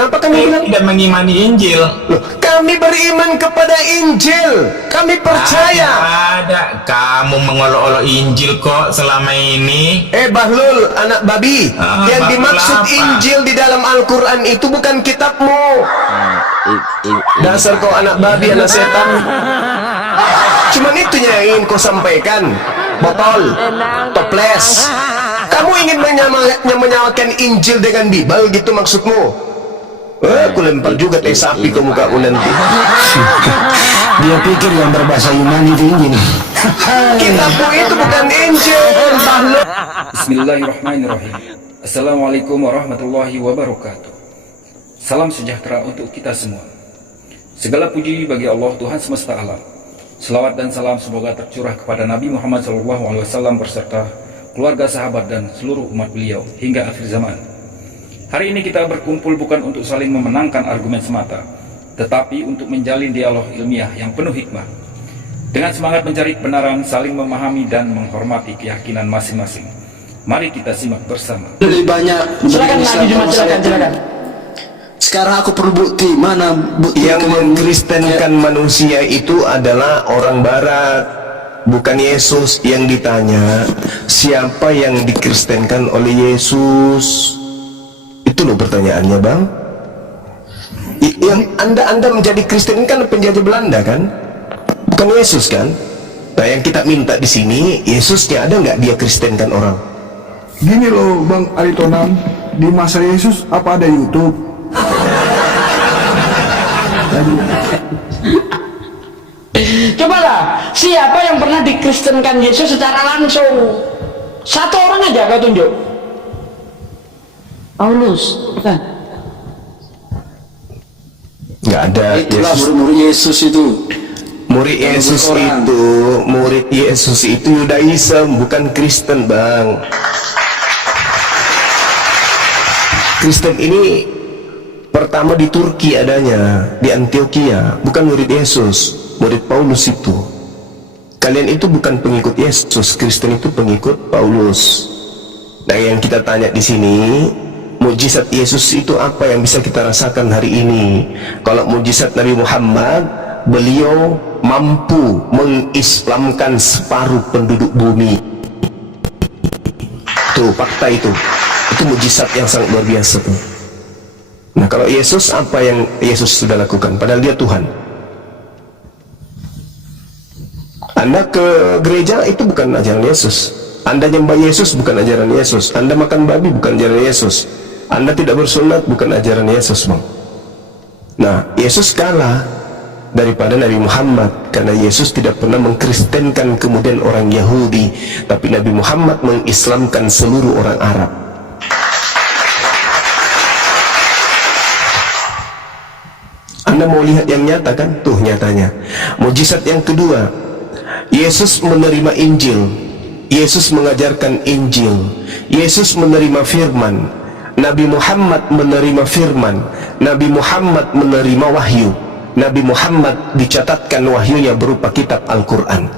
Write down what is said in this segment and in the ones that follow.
Kenapa kami bilang tidak mengimani Injil? loh, kami beriman kepada Injil, kami percaya. Ada kamu mengolok-olok Injil kok selama ini. Bahlul, anak babi, yang Bahlul dimaksud apa? Injil di dalam Al-Quran itu bukan kitabmu. Dasar kau anak babi, anak setan. Cuman itu yang ingin kau sampaikan. Botol, toples. Kamu ingin menyamakan Injil dengan Bible gitu maksudmu? Aku lempar juga teh sapi ke mukamu nanti. Dia pikir yang berbahasa Yunani itu Injil. Kitabmu itu bukan Injil, Bahlul. Bismillahirrahmanirrahim. Assalamualaikum warahmatullahi wabarakatuh. Salam sejahtera untuk kita semua. Segala puji bagi Allah Tuhan semesta alam. Selawat dan salam semoga tercurah kepada Nabi Muhammad SAW berserta keluarga, sahabat, dan seluruh umat beliau hingga akhir zaman. Hari ini kita berkumpul bukan untuk saling memenangkan argumen semata, tetapi untuk menjalin dialog ilmiah yang penuh hikmah. Dengan semangat mencari kebenaran, saling memahami dan menghormati keyakinan masing-masing. Mari kita simak bersama. Lebih banyak. Silakan Nabi Jumat, silakan. Sekarang aku perlu bukti. Mana bukti Yang mengkristenkan manusia itu adalah orang barat, bukan Yesus. Yang ditanya, siapa yang dikristenkan oleh Yesus? Itu loh pertanyaannya, Bang. Yang anda menjadi Kristen kan penjajah Belanda kan, bukan Yesus kan? Nah, yang kita minta di sini, Yesusnya ada nggak dia kristenkan orang? Gini loh Bang Aritonang, di masa Yesus apa ada YouTube? Cobalah, siapa yang pernah dikristenkan Yesus secara langsung? Satu orang aja kau tunjuk. Paulus, bukan? Nggak ada. Itulah Yesus. murid-murid Yesus itu. Murid Yesus itu Yudaism, bukan Kristen, Bang. Kristen ini pertama di Turki adanya, di Antioquia, bukan murid Yesus, murid Paulus itu. Kalian itu bukan pengikut Yesus, Kristen itu pengikut Paulus. Nah, yang kita tanya di sini, mujizat Yesus itu apa yang bisa kita rasakan hari ini? Kalau mujizat Nabi Muhammad, beliau mampu mengislamkan separuh penduduk bumi. Tuh fakta itu mujizat yang sangat luar biasa tuh. Nah, kalau Yesus, apa yang Yesus sudah lakukan? Padahal dia Tuhan. Anda ke gereja itu bukan ajaran Yesus. Anda nyembah Yesus bukan ajaran Yesus. Anda makan babi bukan ajaran Yesus. Anda tidak bersunat bukan ajaran Yesus, Bang. Nah, Yesus kalah daripada Nabi Muhammad karena Yesus tidak pernah mengkristenkan kemudian orang Yahudi, tapi Nabi Muhammad mengislamkan seluruh orang Arab. Anda mau lihat yang nyata kan? Tuh nyatanya. Mujizat yang kedua, Yesus menerima Injil. Yesus mengajarkan Injil. Yesus menerima firman. Nabi Muhammad menerima firman. Nabi Muhammad menerima wahyu. Nabi Muhammad dicatatkan wahyunya berupa kitab Al-Quran.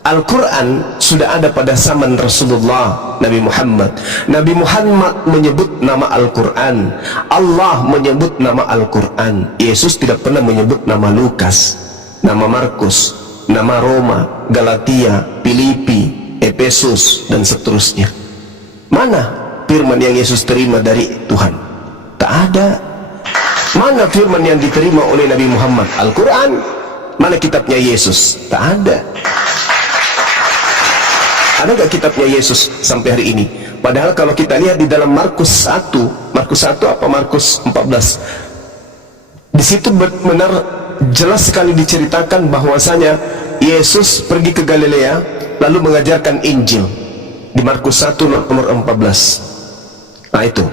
Al-Quran sudah ada pada zaman Rasulullah Nabi Muhammad. Nabi Muhammad menyebut nama Al-Quran. Allah menyebut nama Al-Quran. Yesus tidak pernah menyebut nama Lukas, nama Markus, nama Roma, Galatia, Filipi, Efesus, dan seterusnya. Mana firman yang Yesus terima dari Tuhan? Tak ada. Mana firman yang diterima oleh Nabi Muhammad? Al-Quran. Mana kitabnya Yesus? Tak ada. Ada gak kitabnya Yesus sampai hari ini? Padahal kalau kita lihat di dalam Markus 1 apa Markus 14, di situ benar jelas sekali diceritakan bahwasanya Yesus pergi ke Galilea lalu mengajarkan Injil. Di Markus 1 nomor 14. Nah itu,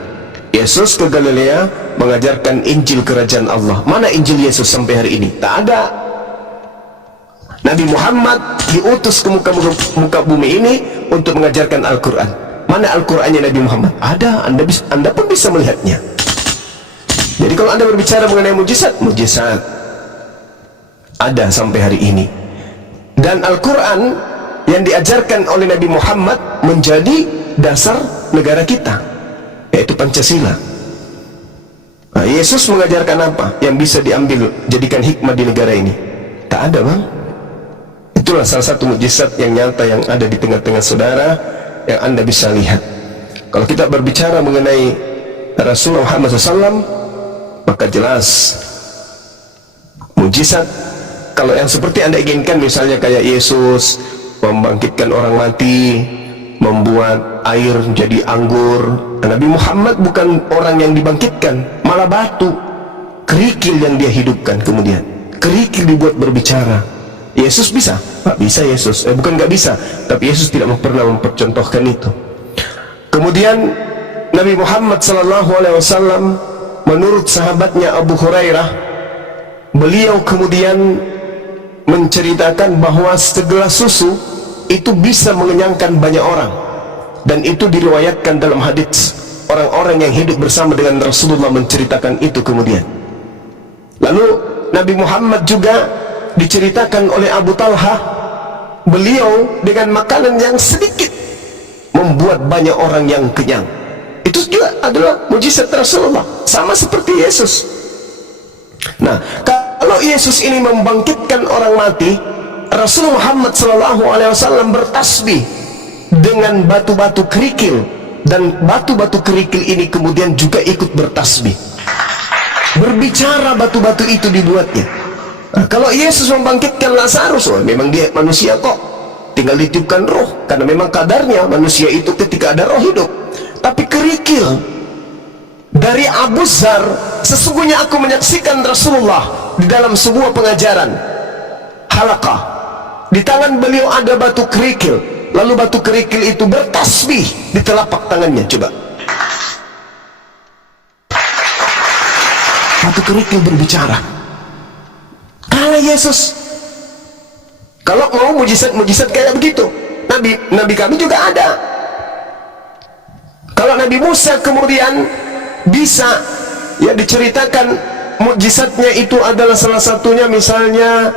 Yesus ke Galilea mengajarkan Injil kerajaan Allah. Mana Injil Yesus sampai hari ini? Tak ada. Nabi Muhammad diutus ke muka bumi ini untuk mengajarkan Al-Quran. Mana Al-Qurannya Nabi Muhammad? Ada, anda pun bisa melihatnya. Jadi kalau anda berbicara mengenai mujizat ada sampai hari ini. Dan Al-Quran yang diajarkan oleh Nabi Muhammad menjadi dasar negara kita, yaitu Pancasila. Nah Yesus mengajarkan apa yang bisa diambil jadikan hikmah di negara ini? Tak ada, bang. Itulah salah satu mukjizat yang nyata yang ada di tengah-tengah saudara, yang Anda bisa lihat. Kalau kita berbicara mengenai Rasulullah Muhammad SAW, maka jelas mukjizat. Kalau yang seperti Anda inginkan, misalnya kayak Yesus membangkitkan orang mati, membuat air menjadi anggur. Nabi Muhammad bukan orang yang dibangkitkan, malah batu, kerikil yang dia hidupkan. Kemudian kerikil dibuat berbicara. Yesus bisa? Pak, bisa Yesus. Bukan nggak bisa, tapi Yesus tidak pernah mempercontohkan itu. Kemudian Nabi Muhammad SAW, menurut sahabatnya Abu Hurairah, beliau kemudian menceritakan bahwa segelas susu itu bisa mengenyangkan banyak orang, dan itu diriwayatkan dalam hadis. Orang-orang yang hidup bersama dengan Rasulullah menceritakan itu kemudian. Lalu Nabi Muhammad juga diceritakan oleh Abu Talha, beliau dengan makanan yang sedikit membuat banyak orang yang kenyang. Itu juga adalah mujizat Rasulullah, sama seperti Yesus. Nah, kalau Yesus ini membangkitkan orang mati, Rasulullah Muhammad SAW bertasbih dengan batu-batu kerikil, dan batu-batu kerikil ini kemudian juga ikut bertasbih. Berbicara batu-batu itu dibuatnya. Nah, kalau Yesus membangkitkan Lazarus, memang dia manusia kok, tinggal ditiupkan roh, karena memang kadarnya manusia itu ketika ada roh hidup. Tapi kerikil dari Abu Zar, sesungguhnya aku menyaksikan Rasulullah di dalam sebuah pengajaran halaqah, di tangan beliau ada batu kerikil, lalu batu kerikil itu bertasbih di telapak tangannya. Coba, batu kerikil berbicara. Karena Yesus, kalau mau mujizat-mujizat kayak begitu, Nabi kami juga ada. Kalau Nabi Musa kemudian bisa, ya, diceritakan mukjizatnya itu adalah salah satunya, misalnya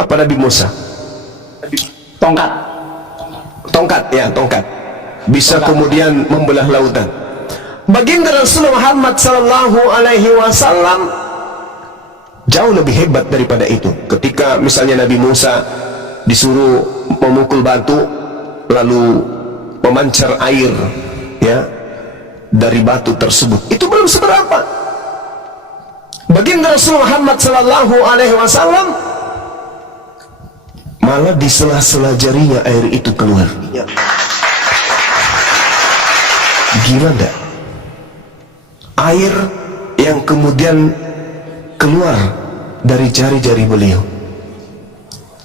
apa Nabi Musa? Tongkat, ya, tongkat bisa kemudian membelah lautan. Baginda Rasulullah Muhammad SAW jauh lebih hebat daripada itu. Ketika misalnya Nabi Musa disuruh memukul batu, lalu memancar air, ya, dari batu tersebut, itu belum seberapa. Baginda Rasulullah Muhammad SAW malah di sela-sela jarinya air itu keluar. Gila enggak? Air yang kemudian keluar dari jari-jari beliau,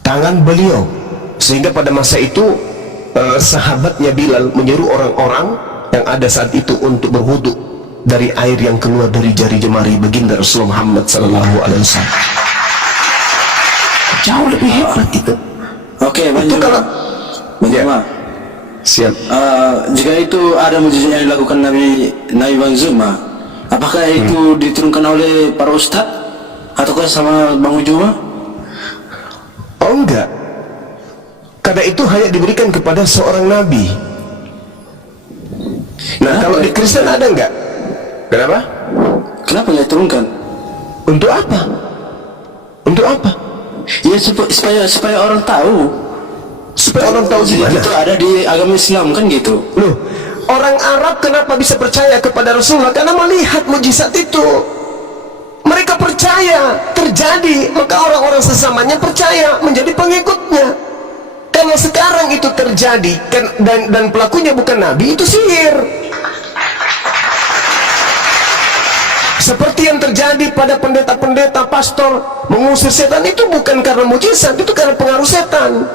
tangan beliau, sehingga pada masa itu sahabatnya Bilal menyuruh orang-orang yang ada saat itu untuk berwudu dari air yang keluar dari jari jemari baginda Rasulullah Muhammad SAW. Jauh lebih hebat itu. Oke, itu kalau Bang, siap. Jika itu ada mujizat yang dilakukan Nabi Bang Zuma, apakah itu diturunkan oleh para ustadz ataukah sama Bang Ujuma? Oh, enggak. Karena itu hanya diberikan kepada seorang nabi. Nah, kalau di Kristen ada enggak? Kenapa? Kenapa nggak diturunkan? Untuk apa? Untuk apa? Ya supaya orang tahu. Supaya orang tahu gimana? Itu ada di agama Islam kan gitu. Loh, orang Arab kenapa bisa percaya kepada Rasulullah? Karena melihat mujizat itu. Mereka percaya terjadi, maka orang-orang sesamanya percaya, menjadi pengikutnya. Kalau sekarang itu terjadi dan pelakunya bukan nabi, itu sihir. Seperti yang terjadi pada pendeta-pendeta, pastor mengusir setan, itu bukan karena mujizat, itu karena pengaruh setan.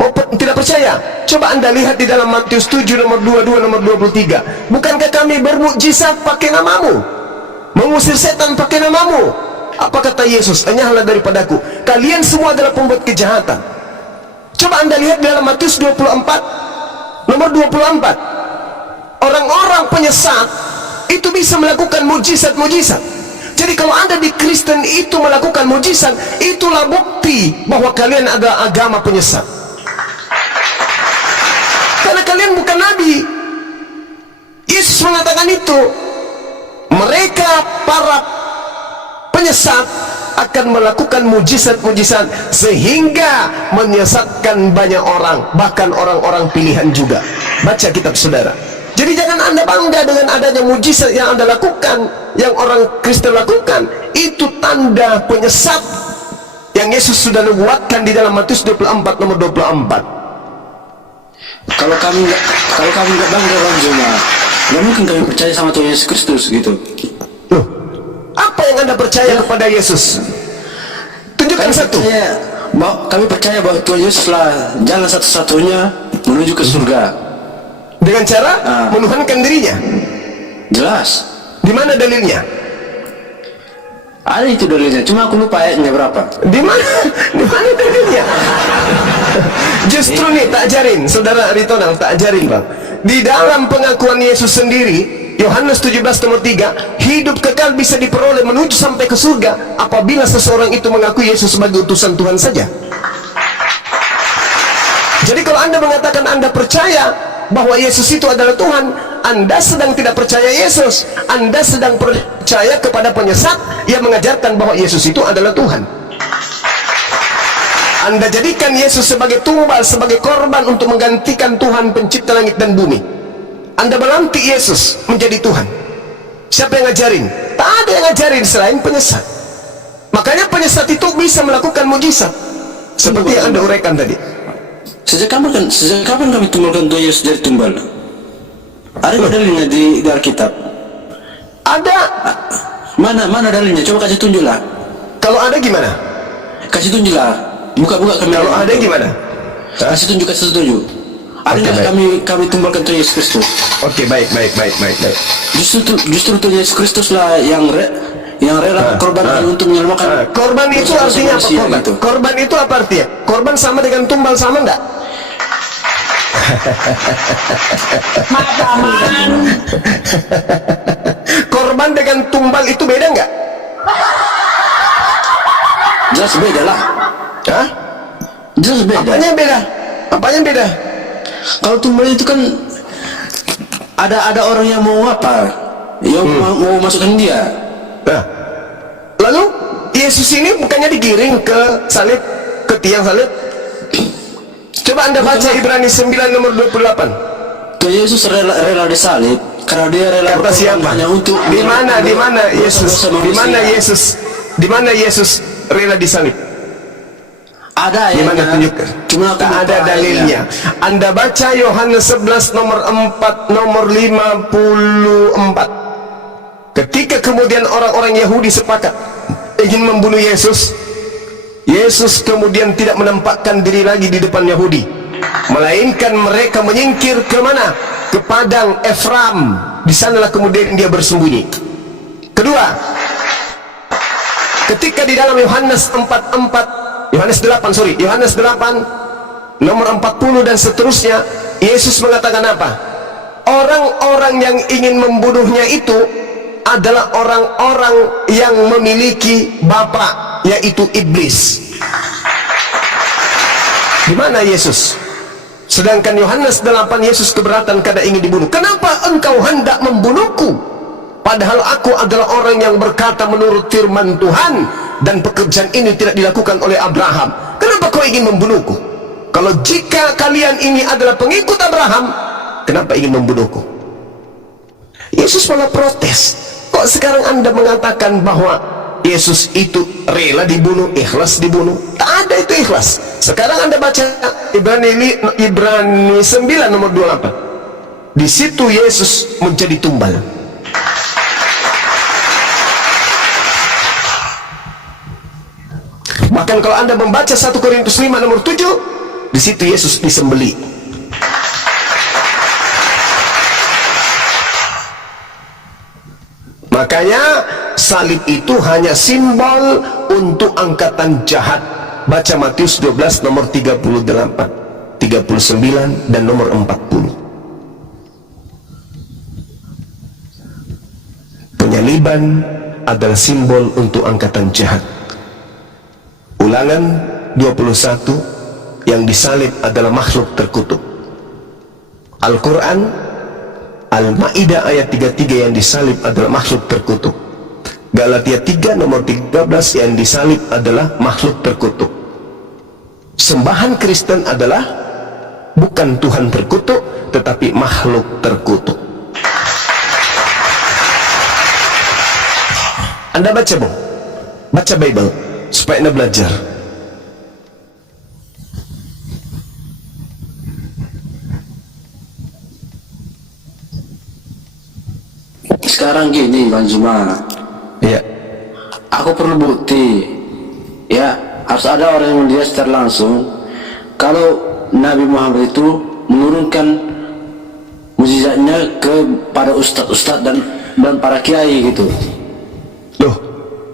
Mau tidak percaya? Coba Anda lihat di dalam Matius 7 nomor 22 nomor 23. Bukankah kami bermukjizat pakai namamu, mengusir setan pakai namamu? Apa kata Yesus? Enyahlah daripadaku, kalian semua adalah pembuat kejahatan. Coba Anda lihat di dalam Matius 24 nomor 24. Orang-orang penyesat itu bisa melakukan mujizat-mujizat. Jadi kalau Anda di Kristen itu melakukan mujizat, itulah bukti bahwa kalian adalah agama penyesat. Karena kalian bukan nabi. Yesus mengatakan itu. para penyesat akan melakukan mujizat-mujizat sehingga menyesatkan banyak orang, bahkan orang-orang pilihan juga. Baca kitab saudara. Jadi jangan Anda bangga dengan adanya mujizat yang Anda lakukan, yang orang Kristen lakukan. Itu tanda penyesat yang Yesus sudah nubuatkan di dalam Matius 24 nomor 24. Kalau kami nggak bangga Bang Zuma, nggak mungkin kami percaya sama Tuhan Yesus Kristus gitu. Loh, apa yang Anda percaya kepada Yesus? Tunjukkan satu. Kami percaya bahwa Tuhan Yesus lah jalan satu-satunya menuju ke surga. Dengan cara menuhankan dirinya. Jelas. Di mana dalilnya? Ada itu dalilnya, cuma aku lupa ayatnya berapa. Di mana dalilnya? Justru nih tak ajarin, saudara Aritonang tak ajarin bang. Di dalam pengakuan Yesus sendiri, Yohanes 17 nomor 3, hidup kekal bisa diperoleh menuju sampai ke surga apabila seseorang itu mengaku Yesus sebagai utusan Tuhan saja. Jadi kalau Anda mengatakan Anda percaya bahwa Yesus itu adalah Tuhan, Anda sedang tidak percaya Yesus. Anda sedang percaya kepada penyesat yang mengajarkan bahwa Yesus itu adalah Tuhan. Anda jadikan Yesus sebagai tumbal, sebagai korban untuk menggantikan Tuhan pencipta langit dan bumi. Anda melantik Yesus menjadi Tuhan. Siapa yang ngajarin? Tak ada yang ngajarin selain penyesat. Makanya penyesat itu bisa melakukan mujizat seperti yang Anda uraikan tadi. Sejak kapan kami tumbalkan Tuhan Yesus jadi tumbal? Ada nggak dalilnya di Alkitab? Ada. Mana dalilnya? Coba kasih tunjuklah. Kalau ada gimana? Kasih tunjuklah. Buka kami. Kalau ada gimana? Kasih tunjuk. Ada nggak kami tumbalkan Tuhan Yesus Kristus? Oke, baik. Justru Tuhan Yesus Kristus lah yang rela korban untuk menyelamatkan. Korban itu artinya apa? Korban itu. Korban itu apa artinya? Korban sama dengan tumbal, sama enggak? Mataman. Korban dengan tumbal itu beda enggak? Jelas beda lah. Hah? Jelas beda. Apanya beda? Kalau tumbal itu kan ada orang yang mau apa? Yang mau masukkan dia. Nah, lalu Yesus ini bukannya digiring ke salib, ke tiang salib? Coba Anda baca Ibrani 9 nomor 28. Tuhan Yesus rela disalib karena dia rela Kata siapa? untuk Di mana Yesus? Di mana Yesus rela disalib? Ada Di mana tunjukkan? Cuma tak ada dalilnya. Anda baca Yohanes 11 nomor 4 nomor 54. Ketika kemudian orang-orang Yahudi sepakat ingin membunuh Yesus, Yesus kemudian tidak menampakkan diri lagi di depan Yahudi, melainkan mereka menyingkir ke mana? Ke padang Efraim. Di sanalah kemudian dia bersembunyi. Kedua, ketika di dalam Yohanes 8 nomor 40 dan seterusnya, Yesus mengatakan apa? Orang-orang yang ingin membunuhnya itu adalah orang-orang yang memiliki bapa, yaitu iblis. Di mana Yesus? Sedangkan Yohanes 8, Yesus keberatan karena ingin dibunuh. Kenapa engkau hendak membunuhku? Padahal aku adalah orang yang berkata menurut firman Tuhan, dan pekerjaan ini tidak dilakukan oleh Abraham. Kenapa kau ingin membunuhku? Kalau jika kalian ini adalah pengikut Abraham, kenapa ingin membunuhku? Yesus malah protes. Kok sekarang Anda mengatakan bahwa Yesus itu rela dibunuh, ikhlas dibunuh? Tak ada itu ikhlas. Sekarang Anda baca Ibrani 9 nomor 28. Di situ Yesus menjadi tumbal. Bahkan kalau Anda membaca 1 Korintus 5 nomor 7, di situ Yesus disembelih. Makanya salib itu hanya simbol untuk angkatan jahat. Baca Matius 12 nomor 38, 39 dan nomor 40. Penyaliban adalah simbol untuk angkatan jahat. Ulangan 21, yang disalib adalah makhluk terkutuk. Al-Quran Al-Ma'idah ayat 33, yang disalib adalah makhluk terkutuk. Galatia 3 nomor 13, yang disalib adalah makhluk terkutuk. Sembahan Kristen adalah bukan Tuhan terkutuk, tetapi makhluk terkutuk. Anda baca Bung, baca Bible supaya Anda belajar. Sekarang gini Bang Zuma, Ya, aku perlu bukti. Ya, harus ada orang yang melihat secara langsung kalau Nabi Muhammad itu menurunkan mukjizatnya kepada ustadz-ustadz dan para kiai gitu. loh,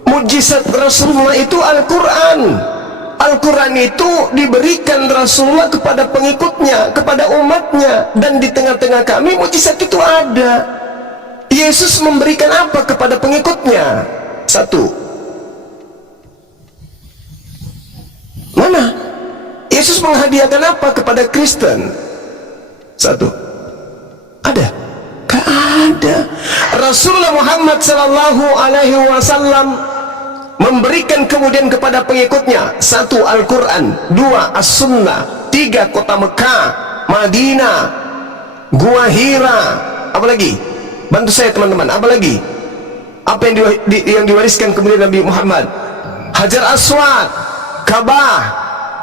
mujizat Rasulullah itu Al-Quran. Al-Quran itu diberikan Rasulullah kepada pengikutnya, kepada umatnya, dan di tengah-tengah kami mujizat itu ada. Yesus memberikan apa kepada pengikutnya? Satu, mana? Yesus menghadiahkan apa kepada Kristen? Satu, ada? Gak ada. Rasulullah Muhammad sallallahu alaihi wasallam memberikan kemudian kepada pengikutnya: satu, Al-Quran; dua, As-Sunnah; tiga, kota Mekah, Madinah, Gua Hira. Apa lagi? Bantu saya teman-teman, apa lagi? Apa yang diwariskan kemudian Nabi Muhammad? Hajar Aswad, Ka'bah.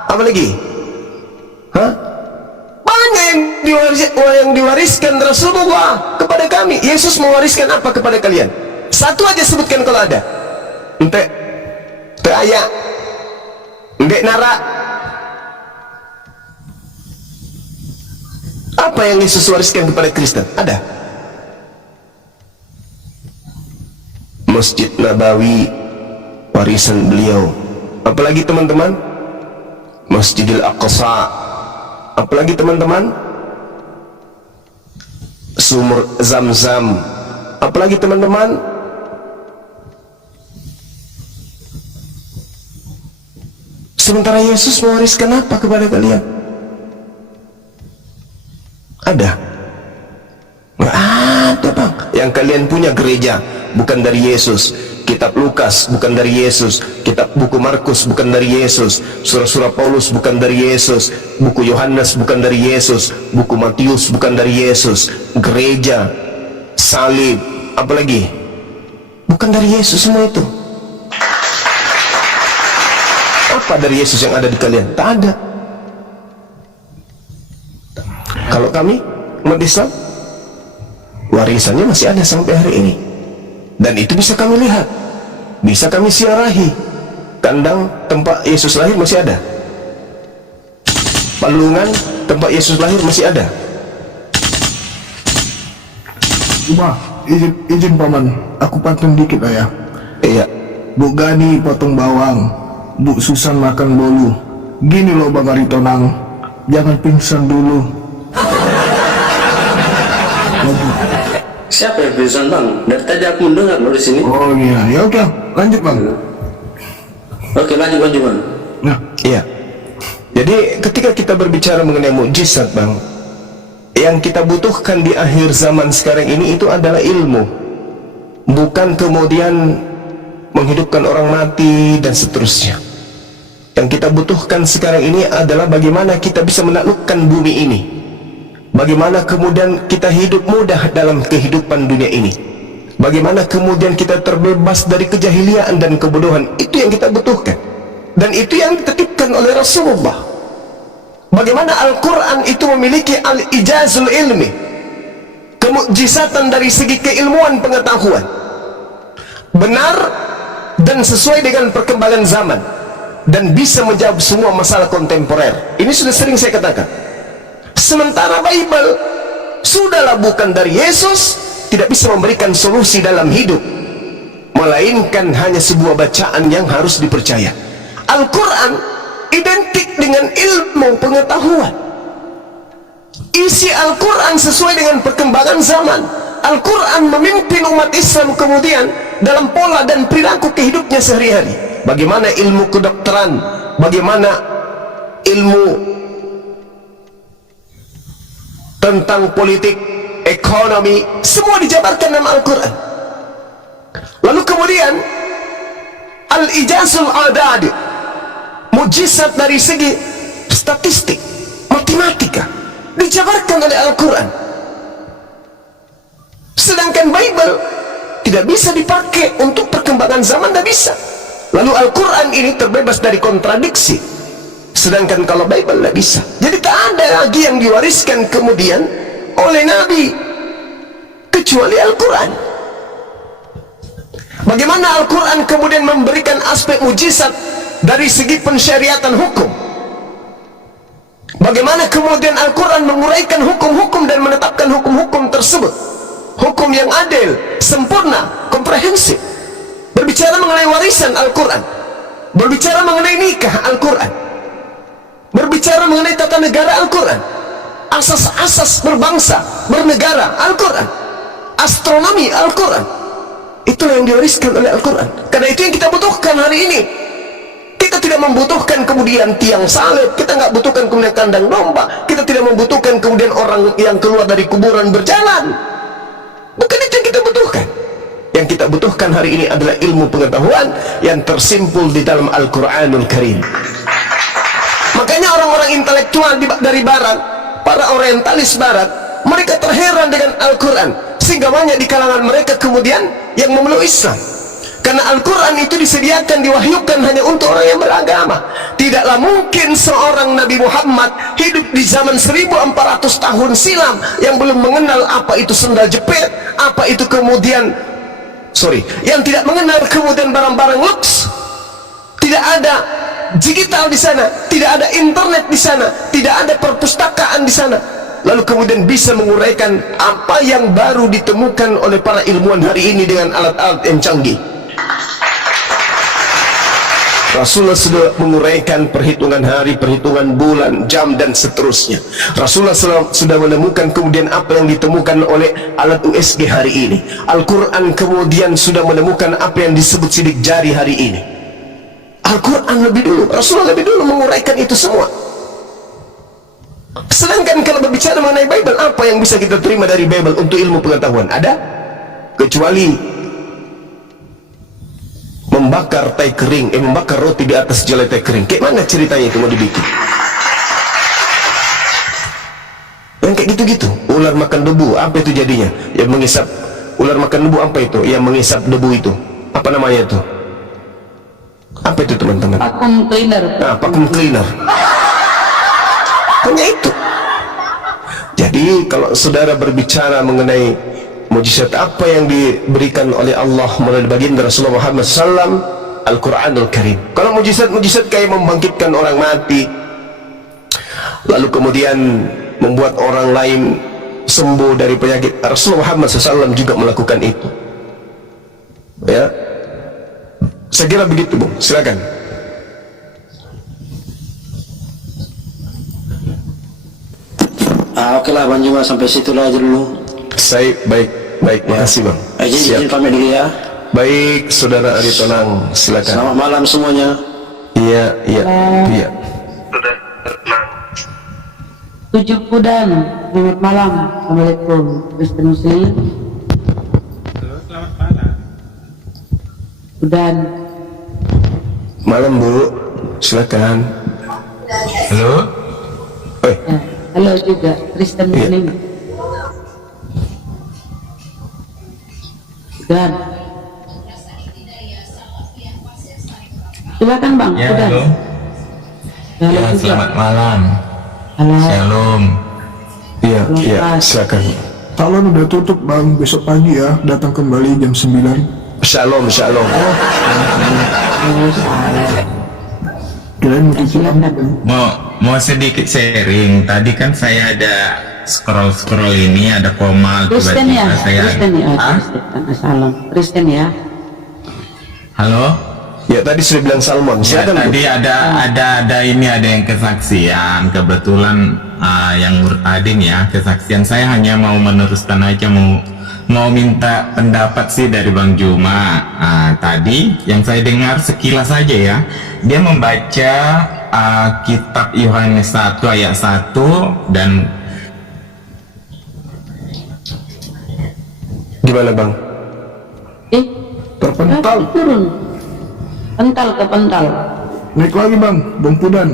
Apa lagi? Hah? Banyak yang diwariskan Rasulullah kepada kami. Yesus mewariskan apa kepada kalian? Satu aja sebutkan kalau ada. Ente ayat, ente nara. Apa yang Yesus wariskan kepada Kristen? Ada? Masjid Nabawi, warisan beliau. Apalagi teman-teman? Masjidil Aqsa. Apalagi teman-teman? Sumur Zam-Zam. Apalagi teman-teman? Sementara Yesus mewariskan apa kepada kalian? Ada? Nggak ada Bang. Yang kalian punya gereja bukan dari Yesus, kitab Lukas bukan dari Yesus, kitab buku Markus bukan dari Yesus, surah-surah Paulus bukan dari Yesus, buku Yohanes bukan dari Yesus, buku Matius bukan dari Yesus, gereja, salib, apalagi bukan dari Yesus semua itu. Apa dari Yesus yang ada di kalian? Tak ada. Kalau kami umat Islam, warisannya masih ada sampai hari ini. Dan itu bisa kami lihat, bisa kami siarahi. Kandang tempat Yesus lahir masih ada. Palungan tempat Yesus lahir masih ada. Cuma izin paman, aku pantun dikit lah ya. Iya. Bu Gani potong bawang, Bu Susan makan bolu. Gini loh Bang Aritonang, jangan pingsan dulu. Siapa yang pingsan Bang? Dari tadi aku mendengar lo di sini. Oh iya, ya oke, lanjut Bang. Oke, lanjut Bang Juman. Nah, Iya. Jadi ketika kita berbicara mengenai mukjizat Bang, yang kita butuhkan di akhir zaman sekarang ini itu adalah ilmu. Bukan kemudian menghidupkan orang mati dan seterusnya. Yang kita butuhkan sekarang ini adalah bagaimana kita bisa menaklukkan bumi ini. Bagaimana kemudian kita hidup mudah dalam kehidupan dunia ini. Bagaimana kemudian kita terbebas dari kejahiliaan dan kebodohan. Itu yang kita butuhkan. Dan itu yang ditetapkan oleh Rasulullah. Bagaimana Al-Quran itu memiliki al-ijazul ilmi, kemukjizatan dari segi keilmuan pengetahuan, benar dan sesuai dengan perkembangan zaman, dan bisa menjawab semua masalah kontemporer. Ini sudah sering saya katakan. Sementara Bible sudahlah bukan dari Yesus, tidak bisa memberikan solusi dalam hidup, melainkan hanya sebuah bacaan yang harus dipercaya. Al-Quran identik dengan ilmu pengetahuan. Isi Al-Quran sesuai dengan perkembangan zaman. Al-Quran memimpin umat Islam kemudian dalam pola dan perilaku kehidupnya sehari-hari. Bagaimana ilmu kedokteran, bagaimana ilmu tentang politik, ekonomi, semua dijabarkan dalam Al-Quran. Lalu kemudian Kemudian al-ijazul adad, mujizat dari segi statistik, matematika, dijabarkan oleh Al-Quran. Sedangkan Bible tidak bisa dipakai untuk perkembangan zaman, tidak bisa. Lalu Al-Quran ini terbebas dari kontradiksi, sedangkan kalau Bible tidak bisa. Jadi tak ada lagi yang diwariskan kemudian oleh Nabi kecuali Al-Quran. Bagaimana Al-Quran kemudian memberikan aspek mujizat dari segi pensyariatan hukum? Bagaimana kemudian Al-Quran menguraikan hukum-hukum dan menetapkan hukum-hukum tersebut, hukum yang adil, sempurna, komprehensif? Berbicara mengenai warisan, Al-Quran. Berbicara mengenai nikah, Al-Quran. Berbicara mengenai tata negara, Al-Quran. Asas-asas berbangsa, bernegara, Al-Quran. Astronomi, Al-Quran. Itulah yang diwariskan oleh Al-Quran. Karena itu yang kita butuhkan hari ini. Kita tidak membutuhkan kemudian tiang salib, kita nggak butuhkan kemudian kandang domba, kita tidak membutuhkan kemudian orang yang keluar dari kuburan berjalan. Bukan itu yang kita butuhkan. Yang kita butuhkan hari ini adalah ilmu pengetahuan yang tersimpul di dalam Al-Quranul Karim. Makanya orang-orang intelektual dari barat, para orientalis barat, mereka terheran dengan Al-Quran, sehingga banyak di kalangan mereka kemudian yang memeluk Islam. Karena Al-Quran itu disediakan, diwahyukan hanya untuk orang yang beragama. Tidaklah mungkin seorang Nabi Muhammad hidup di zaman 1400 tahun silam yang belum mengenal apa itu sendal jepit, apa itu kemudian yang tidak mengenal kemudian barang-barang luks. Tidak ada digital di sana, tidak ada internet di sana, tidak ada perpustakaan di sana. Lalu kemudian bisa menguraikan apa yang baru ditemukan oleh para ilmuwan hari ini dengan alat-alat yang canggih. Rasulullah sudah menguraikan perhitungan hari, perhitungan bulan, jam, dan seterusnya. Rasulullah sudah menemukan kemudian apa yang ditemukan oleh alat USG hari ini. Al-Quran kemudian sudah menemukan apa yang disebut sidik jari hari ini. Al-Quran lebih dulu, Rasulullah lebih dulu menguraikan itu semua. Sedangkan kalau berbicara mengenai Bible, apa yang bisa kita terima dari Bible untuk ilmu pengetahuan? Ada? Kecuali membakar tai kering, membakar roti di atas jelai tai kering. Kayak mana ceritanya itu mau dibikin? Yang kayak gitu-gitu. Ular makan debu, apa itu jadinya? Yang mengisap, ular makan debu apa itu? Yang mengisap debu itu, apa namanya itu? Apa itu teman-teman? Vacuum cleaner. Nah, vacuum cleaner. Hanya itu. Jadi kalau saudara berbicara mengenai mujizat apa yang diberikan oleh Allah melalui baginda Rasulullah Muhammad SAW, Al-Quranul Karim. Kalau mujizat-mujizat kayak membangkitkan orang mati, lalu kemudian membuat orang lain sembuh dari penyakit, Rasulullah Muhammad SAW juga melakukan itu. Ya, saya kira begitu, Bung. Silakan. Oke lah Bang Juma, sampai situ aja dulu. Saya baik, makasih Bang. Izin pamit dulu ya. Baik, saudara Ari Tonang, silakan. Selamat malam semuanya. Iya. Tujuh Kudan, selamat malam. Assalamualaikum. Kristen Muslim. Halo, selamat malam. Kudan. Malam Bu, silakan. Halo. Ya. Halo juga, Kristen Muslim. Kudan. Silakan Bang, Ya, Kudan. halo. Halo Ya, juga. selamat malam. Halo. Shalom. Iya, silakan. Salon udah tutup Bang, besok pagi ya, datang kembali jam 9. Shalom. Oh, salah. Kirain mau titip Mau sedikit sharing. Tadi kan saya ada scroll ini, ada koma Kristen ya, saya. Kristen ya, Ah? Kristen. Salam, Kristen ya. Halo. Ya, tadi sudah bilang Salmon. Ya, Silakan Bu. tadi ada yang kesaksian. Kebetulan yang Murtadin ya, kesaksian saya hanya mau meneruskan aja, mau minta pendapat sih dari Bang Juma. Tadi yang saya dengar sekilas saja ya, dia membaca kitab Yohanes 1 ayat 1 dan Gimana Bang? Terpental. Turun. Pental ke pental. Naik lagi bang, Bang Pudan.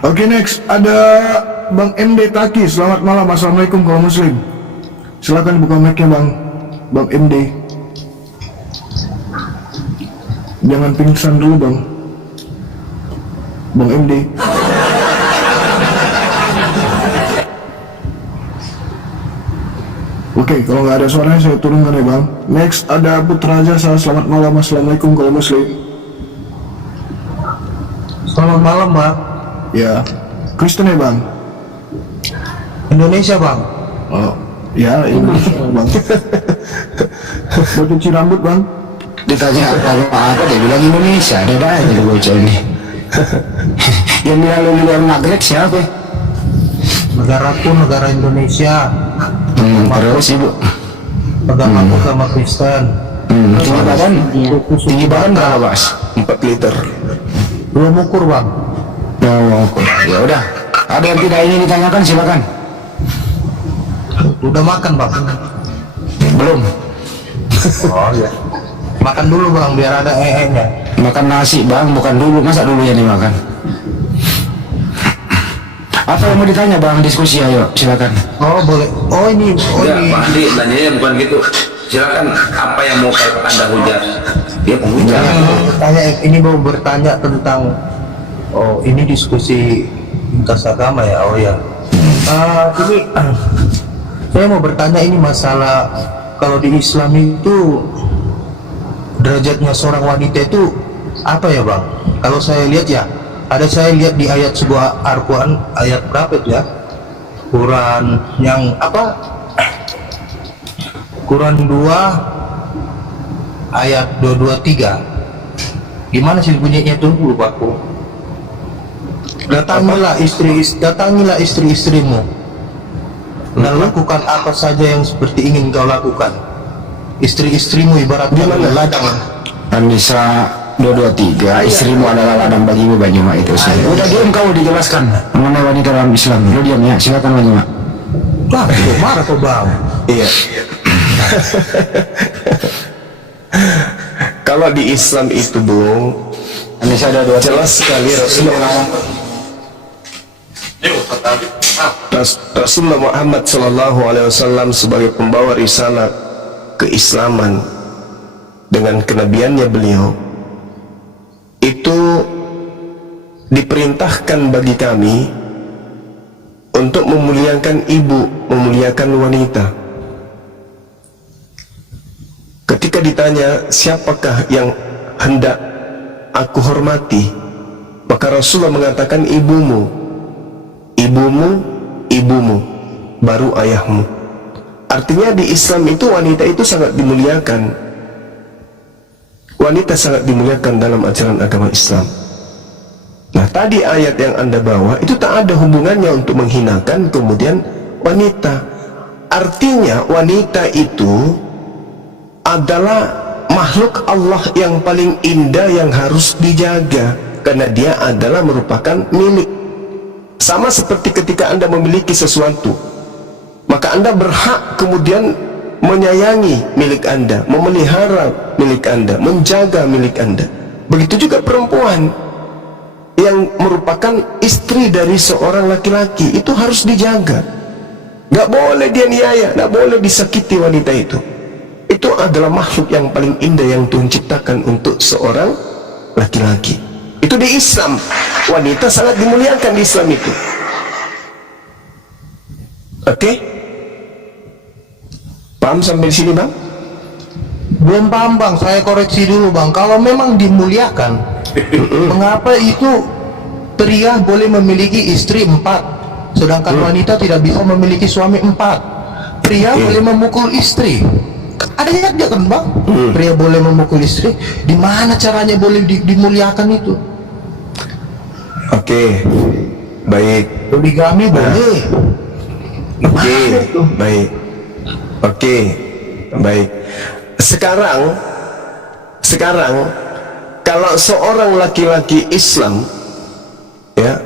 Oke, next ada Bang MD Taki. Selamat malam, assalamualaikum kaum muslim. Silakan buka mic-nya Bang MD. Jangan pingsan dulu Bang MD. Oke, kalau nggak ada suaranya saya turunkan ya bang. Next ada Putra Jasa. Selamat malam, assalamualaikum kaum muslim. Selamat malam, Bang. Ya, Kristen ya bang. Indonesia, Bang. Oh, ya Indonesia bang. Mau cuci rambut bang? Ditanya apa dia bilang Indonesia, ada aja di bocah ini. Yang bilang lu di luar negeri siapa? Negaraku negara Indonesia. Terus ibu. Agamaku sama Kristen. Tinggi badan berapa bos? 4 liter. Belum ukur, Bang. Oh, ya udah. Ada yang tidak ingin ditanyakan silakan. Udah makan, Bang? Belum. Oh iya. Makan dulu, Bang, biar ada nya. Makan nasi bang, bukan dulu. Masa dulu yang dimakan? Apa yang mau ditanya bang? Diskusi ayo, silakan. Oh boleh. Oh ini. Enggak, Pak Andi, nanyanya bukan gitu. Silakan, apa yang mau Anda hujat? Dia penghujat. Ini mau bertanya tentang. Oh ini diskusi lintas agama ya. Oh ya. Ini saya mau bertanya ini masalah kalau di Islam itu derajatnya seorang wanita itu apa ya bang? Kalau saya lihat ya, saya lihat di ayat sebuah Al-Quran, ayat berapa itu ya? Quran yang apa? Quran 2 ayat 223. Gimana sih bunyinya tuh? Lupa aku. Datangilah istri-istrimu dan lakukan apa saja yang seperti ingin kau lakukan. Istri-istrimu ibaratnya ladang. An-Nisa 223, istrimu adalah ladang bagimu Banyuma itu. Udah diam kau dijelaskan mengenai wanita dalam Islam. Lu diam ya, silakan Banyuma. Wah, marah kau bang. Iya. Kalau di Islam itu Bung, An-Nisa 223 jelas sekali Rasulullah Muhammad SAW sebagai pembawa risalah keislaman dengan kenabiannya beliau itu diperintahkan bagi kami untuk memuliakan ibu, memuliakan wanita. Ketika ditanya siapakah yang hendak aku hormati, maka Rasulullah mengatakan ibumu, ibumu, ibumu, baru ayahmu. Artinya di Islam itu wanita itu sangat dimuliakan. Wanita sangat dimuliakan dalam ajaran agama Islam. Nah tadi ayat yang Anda bawa itu tak ada hubungannya untuk menghinakan kemudian wanita. Artinya wanita itu adalah makhluk Allah yang paling indah yang harus dijaga, karena dia adalah merupakan milik. Sama seperti ketika Anda memiliki sesuatu, maka Anda berhak kemudian menyayangi milik Anda, memelihara milik Anda, menjaga milik Anda. Begitu juga perempuan yang merupakan istri dari seorang laki-laki, itu harus dijaga. Gak boleh dia niaya, gak boleh disakiti wanita itu. Itu adalah makhluk yang paling indah yang Tuhan ciptakan untuk seorang laki-laki. Itu di Islam, wanita sangat dimuliakan di Islam itu. Oke? Paham sampai sini bang? Belum paham bang, saya koreksi dulu bang. Kalau memang dimuliakan, mengapa itu pria boleh memiliki istri 4, sedangkan wanita tidak bisa memiliki suami 4? Pria boleh memukul istri. Ada ayatnya kan bang? Pria boleh memukul istri. Di mana caranya boleh dimuliakan itu? Oke, baik. Poligami boleh. Oke, baik. Oke, baik. Sekarang kalau seorang laki-laki Islam, ya,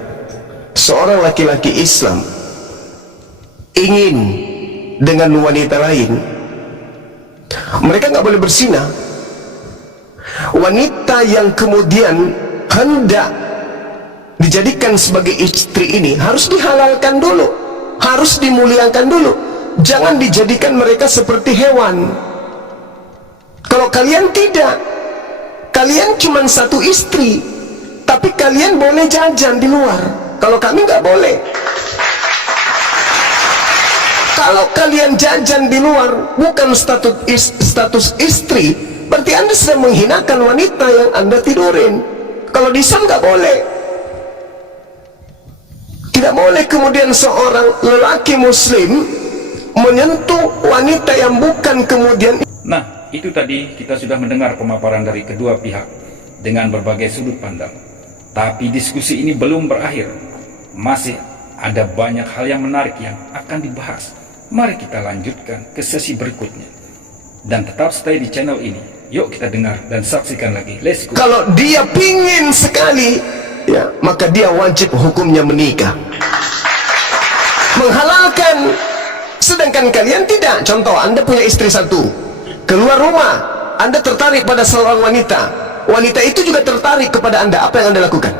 seorang laki-laki Islam ingin dengan wanita lain, mereka nggak boleh berzina. Wanita yang kemudian hendak dijadikan sebagai istri ini harus dihalalkan dulu, harus dimuliakan dulu. Jangan dijadikan mereka seperti hewan. Kalau kalian tidak, kalian cuma satu istri, tapi kalian boleh jajan di luar. Kalau kami nggak boleh. Kalau kalian jajan di luar bukan status istri, berarti Anda sedang menghinakan wanita yang Anda tidurin. Kalau di Islam nggak boleh. Tidak boleh kemudian seorang lelaki muslim menyentuh wanita yang bukan kemudian. Nah, itu tadi kita sudah mendengar pemaparan dari kedua pihak dengan berbagai sudut pandang. Tapi diskusi ini belum berakhir. Masih ada banyak hal yang menarik yang akan dibahas. Mari kita lanjutkan ke sesi berikutnya. Dan tetap stay di channel ini. Yuk kita dengar dan saksikan lagi. Let's go. Kalau dia pingin sekali, ya, maka dia wajib hukumnya menikah, menghalalkan. Sedangkan kalian tidak. Contoh, Anda punya istri satu, keluar rumah, Anda tertarik pada seorang wanita, wanita itu juga tertarik kepada Anda. Apa yang Anda lakukan?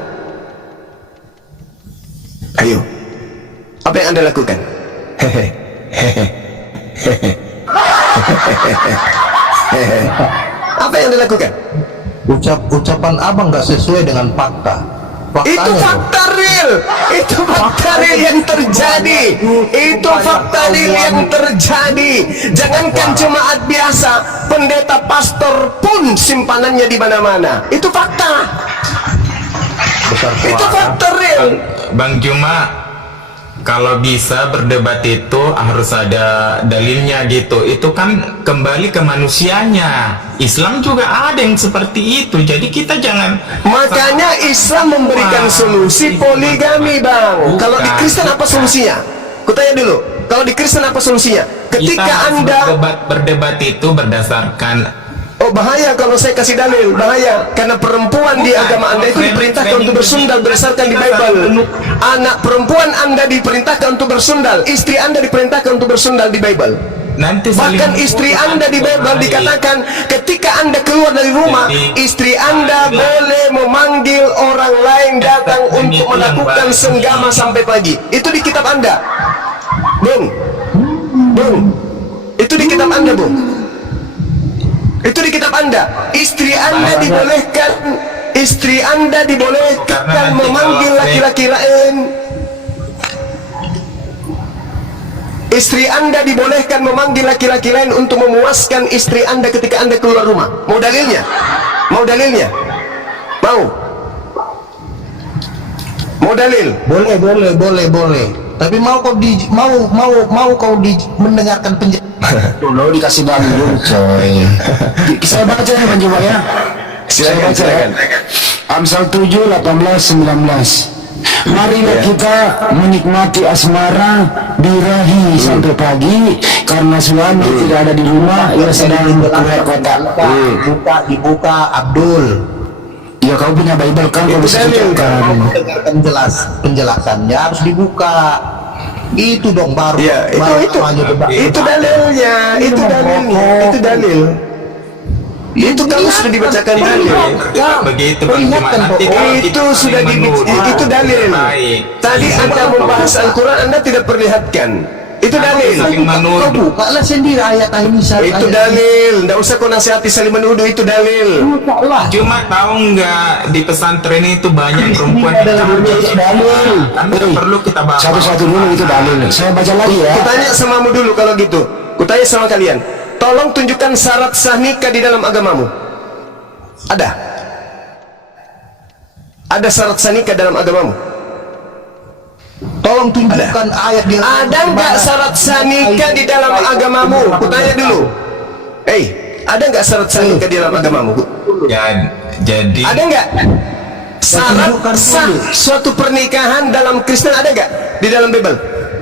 Ayo, apa yang Anda lakukan? Apa yang Anda lakukan? Ucapan abang nggak sesuai dengan fakta. Faktanya Itu fakta real. Itu fakta real yang terjadi. Itu fakta real yang terjadi. Jangankan jemaat biasa, pendeta pastor pun simpanannya di mana-mana. Itu fakta. Itu fakta real. Bang Juma, kalau bisa berdebat itu harus ada dalilnya gitu. Itu kan kembali ke manusianya. Islam juga ada yang seperti itu. Jadi kita jangan. Makanya Islam memberikan solusi poligami, Bang. Kalau di Kristen apa solusinya? Kutanya dulu. Kalau di Kristen apa solusinya? Kita Ketika harus Anda berdebat itu berdasarkan. Oh, bahaya kalau saya kasih dalil, bahaya. Karena perempuan di agama Anda itu diperintahkan untuk bersundal berdasarkan di Bible. Anak perempuan Anda diperintahkan untuk bersundal, istri Anda diperintahkan untuk bersundal di Bible. Nanti Bahkan istri Anda di Bible dikatakan ketika Anda keluar dari rumah, istri Anda boleh memanggil orang lain datang untuk melakukan senggama sampai pagi. Itu di kitab Anda, Bung. Itu di kitab Anda, Bung. Itu di kitab Anda. Istri Anda dibolehkan memanggil laki-laki lain. Istri Anda dibolehkan memanggil laki-laki lain untuk memuaskan istri Anda ketika Anda keluar rumah. Mau dalilnya? Mau dalilnya? Mau dalil? Boleh. Tapi mau kau mendengarkan penjelasan. Dulu dikasih bang dulu, coy. Saya baca ya, Bang Juma ya. Silakan. Amsal 7, 18, 19. Marilah kita menikmati asmara birahi sampai pagi, karena suami tidak ada di rumah, ia sedang keluar kota. Dibuka Abdul. Ya, kau punya Bible kan? Kau bisa cocokkan. Dengarkan penjelasannya harus dibuka. Itu dong baru. Ya, itu dalilnya. Itu dalil. Itu kalau sudah dibacakan dalil. Begitu Bang Juma. Nanti kalau kita Itu sudah itu dalil. Tadi Anda membahas Al-Quran, Anda tidak perlihatkan. Itu dalil. Saling menuduh. Kau bukalah sendiri ayat ini. Itu dalil. Tidak usah kau nasihati saling menuduh. Itu dalil. Cuma tahu nggak, di pesantren itu banyak perempuan yang kan perlu kita bahas. Satu-satu dulu itu dalil. Saya baca lagi ya. Kutanya samamu dulu kalau gitu. Kutanya sama kalian. Tolong tunjukkan syarat sah nikah di dalam agamamu. Ada? Ada syarat sah nikah dalam agamamu? Tolong tunjukkan ayat di Ada nggak syarat sah nikah di dalam agamamu? Kutanya dulu. Ada nggak syarat sah nikah di dalam agamamu? Ya, jadi Ada nggak? Syarat sah suatu pernikahan dalam Kristen ada nggak di dalam Bible?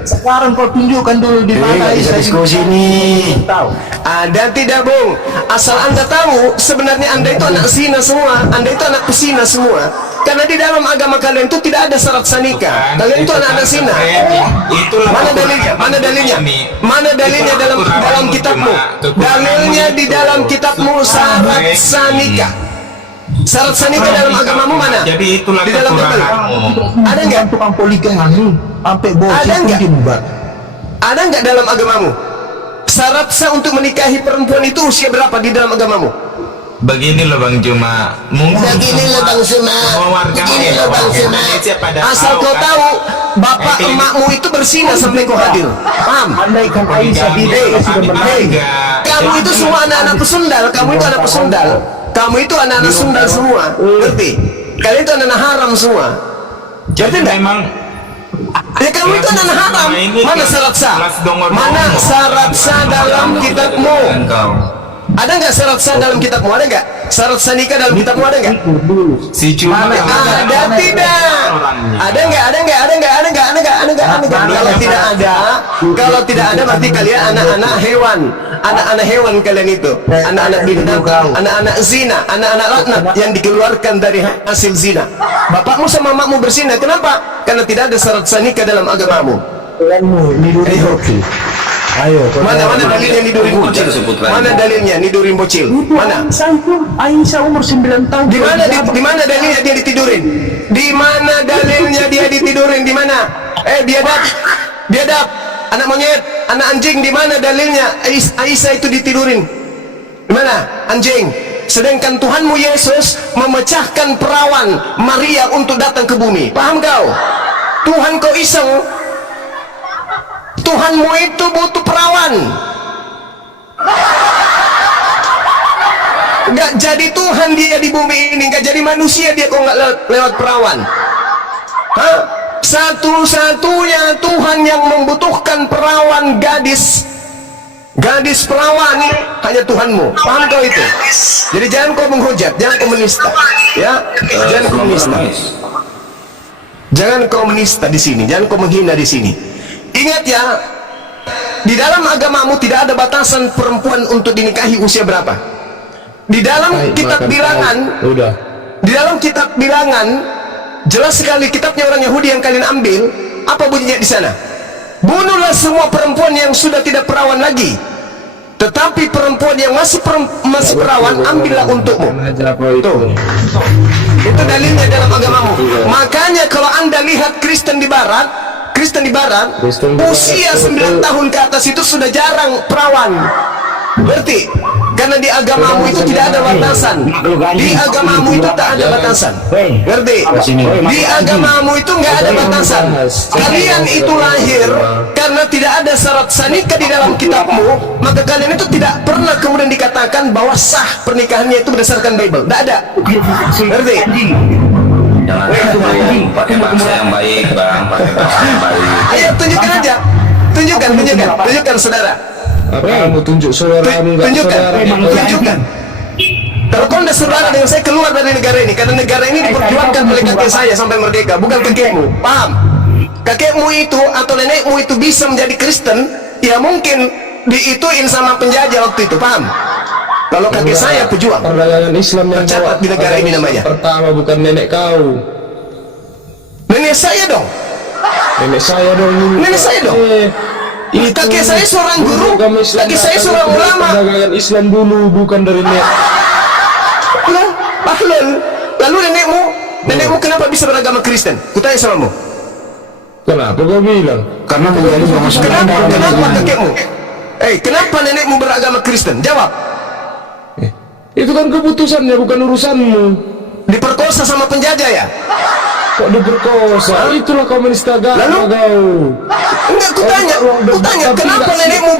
Sekarang kau tunjukkan dulu di mana Bisa diskusi nih. tahu. Ada tidak, Bung? Asal Anda tahu, sebenarnya Anda itu anak zina semua. Anda itu anak pesina semua. Karena di dalam agama kalian itu tidak ada syarat sanikah. Kalian itu anak-anak zina. Itulah Mana dalilnya? Mana dalilnya? Mana dalilnya dalam kitabmu? Dalilnya di dalam kitabmu syarat sanikah. Syarat sanikah dalam agamamu mana? Jadi itulah di dalam kitab. Ada enggak? Tukang poligami sampai bos Ada enggak? timbat. Ada enggak dalam agamamu? Syarat sah untuk menikahi perempuan itu usia berapa di dalam agamamu? Begini loh Bang Juma, mungkin Begini loh Bang Juma. semua warga Begini loh Bang Juma. Indonesia pada Asal kau kan, tahu, bapak emakmu itu berzina sampai kau hadir. Paham? Andaikan Aisyah tidak sudah Hei, kamu itu semua anak-anak pesundal. Kamu itu anak pesundal. Kamu itu anak-anak sundal semua. Ngerti? Kalian itu anak-anak haram semua. jadi Ngerti enggak? memang Ya kamu itu anak haram. Mana syarat sah? Mana syarat sah dalam kitabmu? Ada nggak syarat sah dalam kitabmu? Ada nggak? Syarat sah nikah dalam kitabmu ada nggak? si Juma Ada tidak? Ada nggak? Ada nggak? Ada nggak? Ada nggak? Ada nggak? Ada nggak? Ada nggak? Kalau tidak ada, kalau tidak ada berarti kalian anak-anak hewan, anak-anak hewan kalian itu, anak-anak binatang, anak-anak zina, anak-anak laknat yang dikeluarkan dari hasil zina. Bapakmu sama makmu berzina, kenapa? Karena tidak ada syarat sah nikah dalam agamamu. Ayo, Mana dalilnya nidurin bocil? Mana dalilnya nidurin bocil? Mana? Aisyah umur 9 tahun. Di mana dalilnya dia ditidurin? Di mana dalilnya dia ditidurin? Di mana? Biadab, anak monyet, anak anjing. Di mana dalilnya Aisyah itu ditidurin? Di mana? Anjing. Sedangkan Tuhanmu Yesus memecahkan perawan Maria untuk datang ke bumi. Paham kau? Tuhan kau iseng. Tuhanmu itu butuh perawan. Gak jadi Tuhan dia di bumi ini, gak jadi manusia dia kok gak lewat perawan. Hah? Satu-satunya Tuhan yang membutuhkan perawan gadis perawan hanya Tuhanmu. Paham kau itu? Jadi jangan kau menghujat, jangan kau menista, ya, jangan kau menista. Jangan kau menista di sini, jangan kau menghina di sini. Ingat ya, di dalam agamamu tidak ada batasan perempuan untuk dinikahi usia berapa. Di dalam kitab bilangan, di dalam kitab bilangan jelas sekali, kitabnya orang Yahudi yang kalian ambil. Apa bunyinya di sana? Bunuhlah semua perempuan yang sudah tidak perawan lagi, tetapi perempuan yang masih perawan ambillah untukmu. Tuh. Itu dalilnya dalam agamamu. Makanya kalau anda lihat Kristen di Barat, usia 9 tahun ke atas itu sudah jarang perawan. Berarti karena di agamamu itu tidak ada batasan. Di agamamu itu tak ada batasan. Ngerti? Di agamamu itu nggak ada batasan. Kalian itu lahir karena tidak ada syarat sah nikah di dalam kitabmu, maka kalian itu tidak pernah kemudian dikatakan bahwa sah pernikahannya itu berdasarkan Bible. Tidak ada. Ngerti? Jangan pakai bahasa yang baik, Bang. Pakai bahasa yang baik. Ayo tunjukkan aja. Tunjukkan saudara. Apa kamu tunjuk saudaramu? Tunjukkan. Kalau kau tidak saudara dengan saya, keluar dari negara ini. Karena negara ini diperjuangkan oleh kakek saya sampai merdeka, bukan kakekmu. Paham? Kakekmu itu atau nenekmu itu bisa menjadi Kristen, ya mungkin diituin sama penjajah waktu itu. Paham? Kalau kakek saya pejuang, Perdagangan Islam yang tercatat di negara ini namanya. pertama bukan nenek kau. Nenek saya dong. Nenek saya dong. Nenek saya dong. Kakek saya seorang guru, kakek saya seorang ulama. Perdagangan Islam dulu, bukan dari nenek. Lalu nenekmu kenapa bisa beragama Kristen? Kutanya samamu. Kenapa kau bilang? Karena menjadi bangsa. Kenapa kakekmu? Kenapa nenekmu beragama Kristen? Jawab. Itu kan keputusannya, bukan urusanmu. Diperkosa sama penjajah ya? Kok diperkosa? Itulah kau menista agama kau. Enggak, kutanya kenapa nenekmu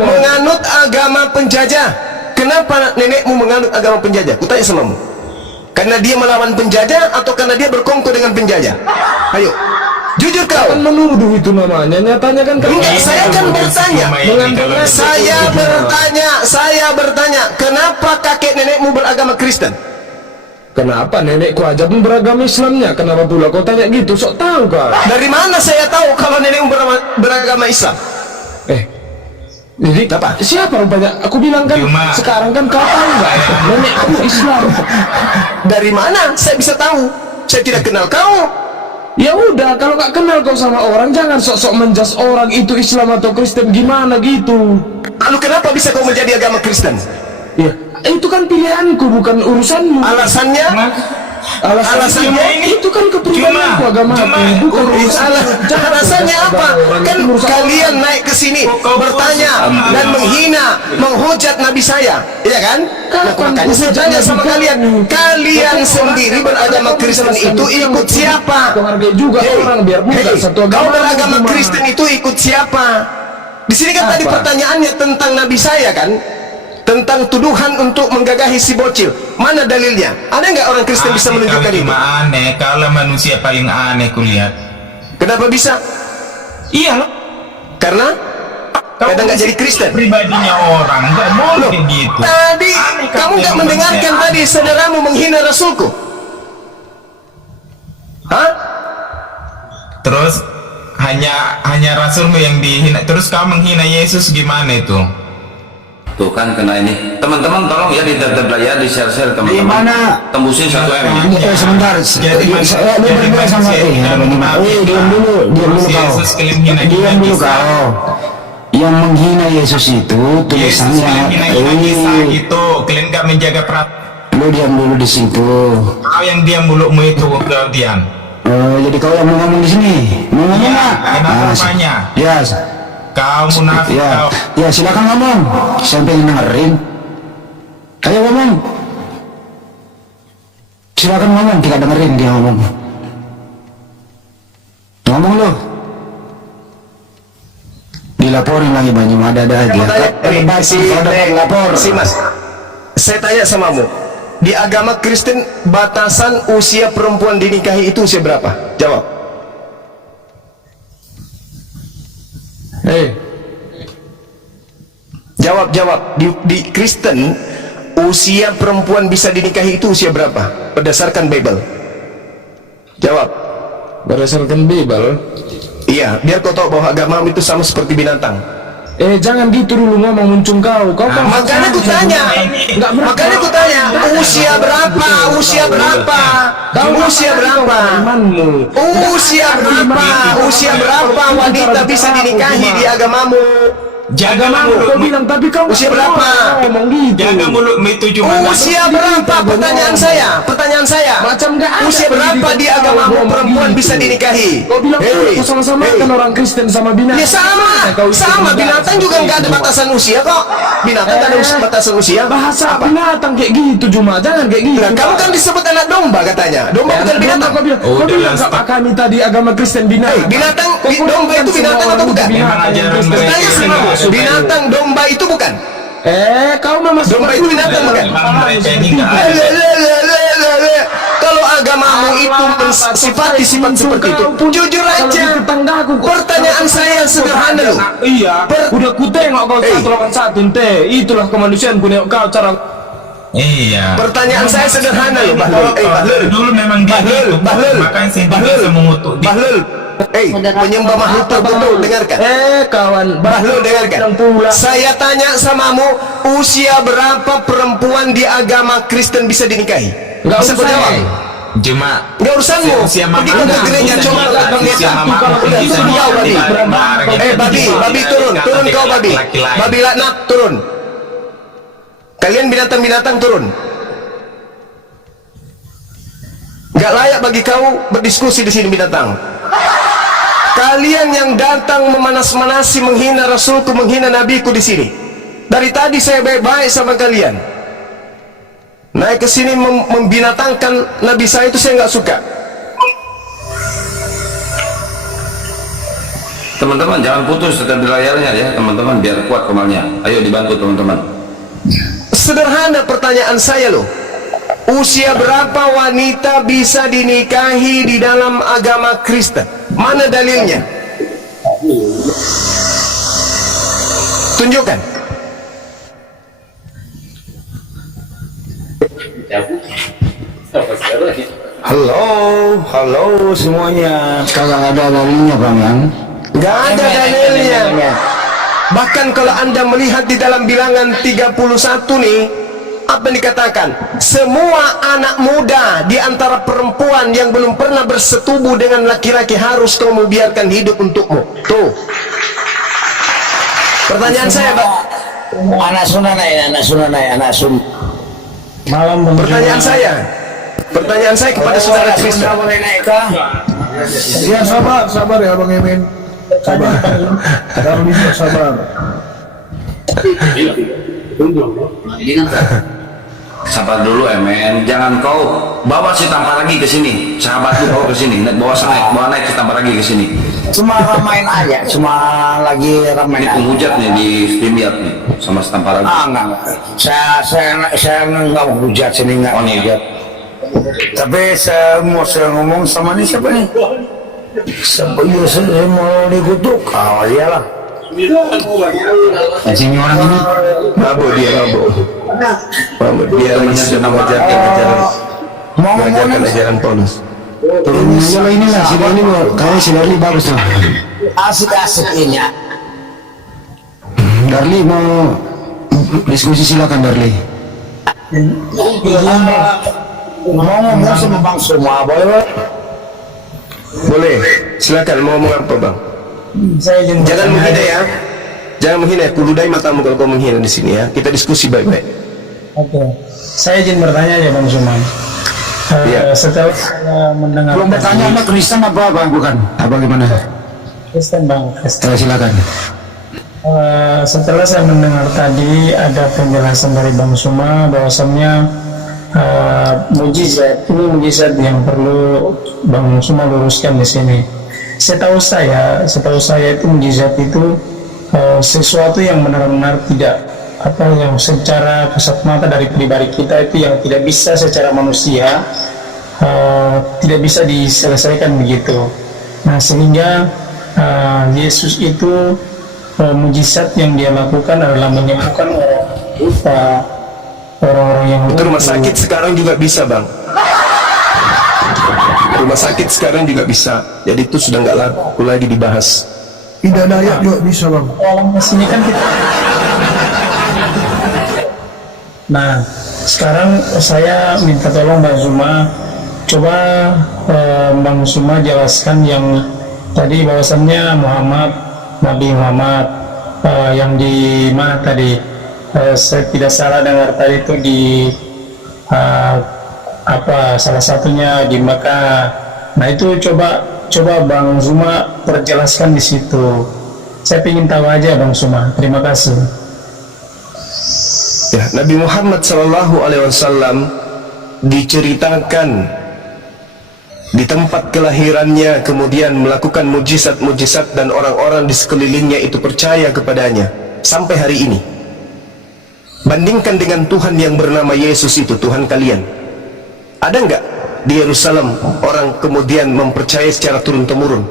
menganut agama penjajah? Kenapa nenekmu menganut agama penjajah? Kutanya samamu. Karena dia melawan penjajah atau karena dia berkongkol dengan penjajah? Ayo, jujur kau. Kan menuduh itu namanya. Nyatanya kan Enggak, saya kan bertanya. Saya bertanya, kenapa kakek nenekmu beragama Kristen? Kenapa nenekku aja pun beragama Islamnya? Kenapa pula kau tanya gitu? Sok tahu kau? Dari mana saya tahu kalau nenekmu beragama Islam? Jadi Apa? siapa rupanya? Aku bilang kan Cuma- sekarang kan kau tahu nggak? Nenek aku Islam. Dari mana saya bisa tahu? Saya tidak kenal kau. Ya udah, kalau nggak kenal kau sama orang, jangan sok-sok menjas orang itu Islam atau Kristen gimana gitu. Lalu kenapa bisa kau menjadi agama Kristen? Ya, itu kan pilihanku, bukan urusanmu. Alasannya? Alasannya itu kan kepribadianku, agamaku, bukan urusanmu. Alasannya apa? Kan kalian naik ke sini bertanya dan menghina, menghujat Nabi saya, ya kan? Nah, makanya saya tanya sama kalian, kalian sendiri beragama Kristen itu ikut siapa? Kau hargai juga orang biar bukan satu agama. Kau beragama cuma. Kristen itu ikut siapa? Di sini kan tadi Apa? pertanyaannya tentang Nabi saya kan? Tentang tuduhan untuk menggagahi si bocil. Mana dalilnya? Ada nggak orang Kristen bisa menunjukkan itu? Cuma aneh, kalau manusia paling aneh kulihat. Kenapa bisa? Iya loh. Karena kadang nggak jadi Kristen. Pribadinya orang nggak boleh gitu. Tadi Aneh, kamu nggak manusia mendengarkan aneh. tadi saudaramu menghina Rasulku? Hah? Terus hanya Rasulmu yang dihina. Terus kau menghina Yesus gimana itu? Tuh kan kena ini. Teman-teman tolong ya di layar di share-share Di teman-teman. mana? Tembusin 1 M ya. Sebentar. Jadi Saya jadi berdua sama manusia dan munafik. diam dulu Terus kau. Yesus klaim hina Diam dulu kisah. kau. Yang menghina Yesus itu Yesus tulisannya. klaim hina kisah gitu. Kalian nggak menjaga perhatian. Lu diam dulu di situ. Kau yang diam mulutmu itu kau diam. Jadi kau yang mau ngomong di sini, mau ngomong Iya, nggak? kenapa rupanya? Ya, Kau munafik ya, kau. ya silakan ngomong. Sampai dengerin. Ayo ngomong. Silakan ngomong, kita dengerin dia ngomong. Ngomong lo. Dilaporin lagi banyak ada aja. Lapor. Si Mas, saya tanya samamu. Di agama Kristen batasan usia perempuan dinikahi itu usia berapa? Jawab. Jawab. Di Kristen usia perempuan bisa dinikahi itu usia berapa? Berdasarkan Bible. Jawab. Berdasarkan Bible. Iya, biar kau tahu bahwa agama itu sama seperti binatang. Jangan gitu dulu ngomong muncung kau. Kau kan Makanya aku tanya, usia berapa? Usia berapa wanita bisa dinikahi di agamamu? Jaga Kau mulutmu. bilang tapi kau Usia berapa? ngomong gitu. Jaga mulutmu itu cuma. Usia berapa? Pertanyaan saya. Macam nggak ada Usia berapa pendidikan di kau agamamu ngomong perempuan gitu. bisa dinikahi? Kau bilang kau sama-sama kan orang Kristen sama binatang. Ya sama binatang juga nggak ada batasan usia kok. Binatang nggak ada batasan usia. Bahasa Apa? binatang kayak gitu cuma jangan kayak gitu. Nah, kamu kan disebut anak domba katanya. Domba bukan binatang. Kau bilang, Oh, kau bilang udah, sama kami tadi agama Kristen binatang. Binatang, Kau domba kan itu binatang semua atau orang bukan? Memang binatang yang ajaran Kristen. mereka. Tanya sama aku, binatang domba itu bukan? Kau memang Domba itu binatang bukan? Mereka ini nggak ada. Kalau agamamu itu mensifati sifat seperti itu, jujur aja. Pertanyaan saya sederhana loh. Iya, udah ku tengok kau satu lawan satu ente. Itulah kemanusiaan ku nengok kau cara. Iya. Pertanyaan saya sederhana loh, Bahlul. Bahlul. Dulu memang dia gitu. Makanya saya tidak bisa mengutuk dia. Bahlul. Penyembah makhluk tertentu, dengarkan. Kawan, Bahlul, dengarkan. Saya tanya samamu, usia berapa perempuan di agama Kristen bisa dinikahi? Nggak Bisa kau usah. jawab? Cuma Nggak urusanmu. usia Pergi kau ke gereja, coba kau pendeta. Udah, turun kau, babi. Babi turun kau, babi. Babi laknat, turun. Kalian binatang-binatang turun. Gak layak bagi kau berdiskusi di sini binatang. Kalian yang datang memanas-manasi, menghina Rasulku, menghina Nabiku di sini. Dari tadi saya baik-baik sama kalian. Naik ke sini membinatangkan Nabi saya itu saya nggak suka. Teman-teman jangan putus tetap di layarnya ya teman-teman biar kuat komalnya. Ayo dibantu teman-teman. Sederhana pertanyaan saya loh. Usia berapa wanita bisa dinikahi di dalam agama Kristen? Mana dalilnya? Tunjukkan. Halo semuanya. Kagak ada dalilnya bang yang. Gak ada dalilnya. Bahkan kalau anda melihat di dalam bilangan 31 nih, apa yang dikatakan? Semua anak muda di antara perempuan yang belum pernah bersetubuh dengan laki-laki harus kamu biarkan hidup untukmu. Tuh. Pertanyaan saya, Pak. Anak malam Pertanyaan saya kepada saudara Kristen. Ya sabar ya Bang Emin. Sabar. Darli sabar. Sabar dulu Emen, jangan kau bawa si Tampar lagi ke sini. Sahabat lu bawa ke sini, bawa naik si Tampar lagi ke sini. cuma ramain aja, cuma lagi ramain Ini aja. penghujat nih di StreamYard nih sama si Tampar lagi. Enggak. Saya nggak mau hujat sini, nggak Oh, nih. hujat. Tapi saya ngomong sama ini siapa nih? Saya mau dikutuk. Oh iyalah. Sini orang ini Mabuk dia. Dia masih sedang mengajarkan ajaran Paulus. turun aja lah inilah si Darli kayaknya si Darli bagus tuh. Asik-asik ini. Darli mau diskusi, silakan Darli. Mau ngomong sama Bang Suma, boleh? Boleh, silakan mau ngomong apa, Bang? Jangan menghina ya. Jangan menghina, kuludai matamu kalau kau menghina di sini ya. Kita diskusi baik-baik. Oke, saya izin bertanya aja Bang Suman. Iya. Setelah saya mendengar Belum bertanya Anda Kristen apa bukan? Apa gimana? Kristen Bang, Kristen. Silakan. Setelah saya mendengar tadi ada penjelasan dari Bang Suma bahwasannya mujizat ini mujizat yang perlu Bang Suma luruskan di sini. Setahu saya itu mujizat itu sesuatu yang benar-benar tidak yang secara kasat mata dari pribadi kita itu yang tidak bisa secara manusia tidak bisa diselesaikan begitu. Nah sehingga Yesus itu mujizat yang dia lakukan adalah menyembuhkan orang buta, orang-orang yang Untuk rumah lumpuh. sakit sekarang juga bisa, Bang. Rumah sakit sekarang juga bisa. Jadi itu sudah nggak laku lagi dibahas. Ida Dayak juga bisa Bang. Dalam sini kan kita. Nah, sekarang saya minta tolong Bang Suma, coba Bang Suma jelaskan yang tadi bahwasannya Nabi Muhammad yang di mana tadi? Saya tidak salah dengar tadi itu di salah satunya di Mekah. Nah itu coba Bang Suma perjelaskan di situ. Saya ingin tahu aja Bang Suma. Terima kasih. Ya, Nabi Muhammad SAW diceritakan di tempat kelahirannya, kemudian melakukan mujizat-mujizat dan orang-orang di sekelilingnya itu percaya kepadanya sampai hari ini. Bandingkan dengan Tuhan yang bernama Yesus itu, Tuhan kalian. Ada nggak di Yerusalem orang kemudian mempercayai secara turun-temurun?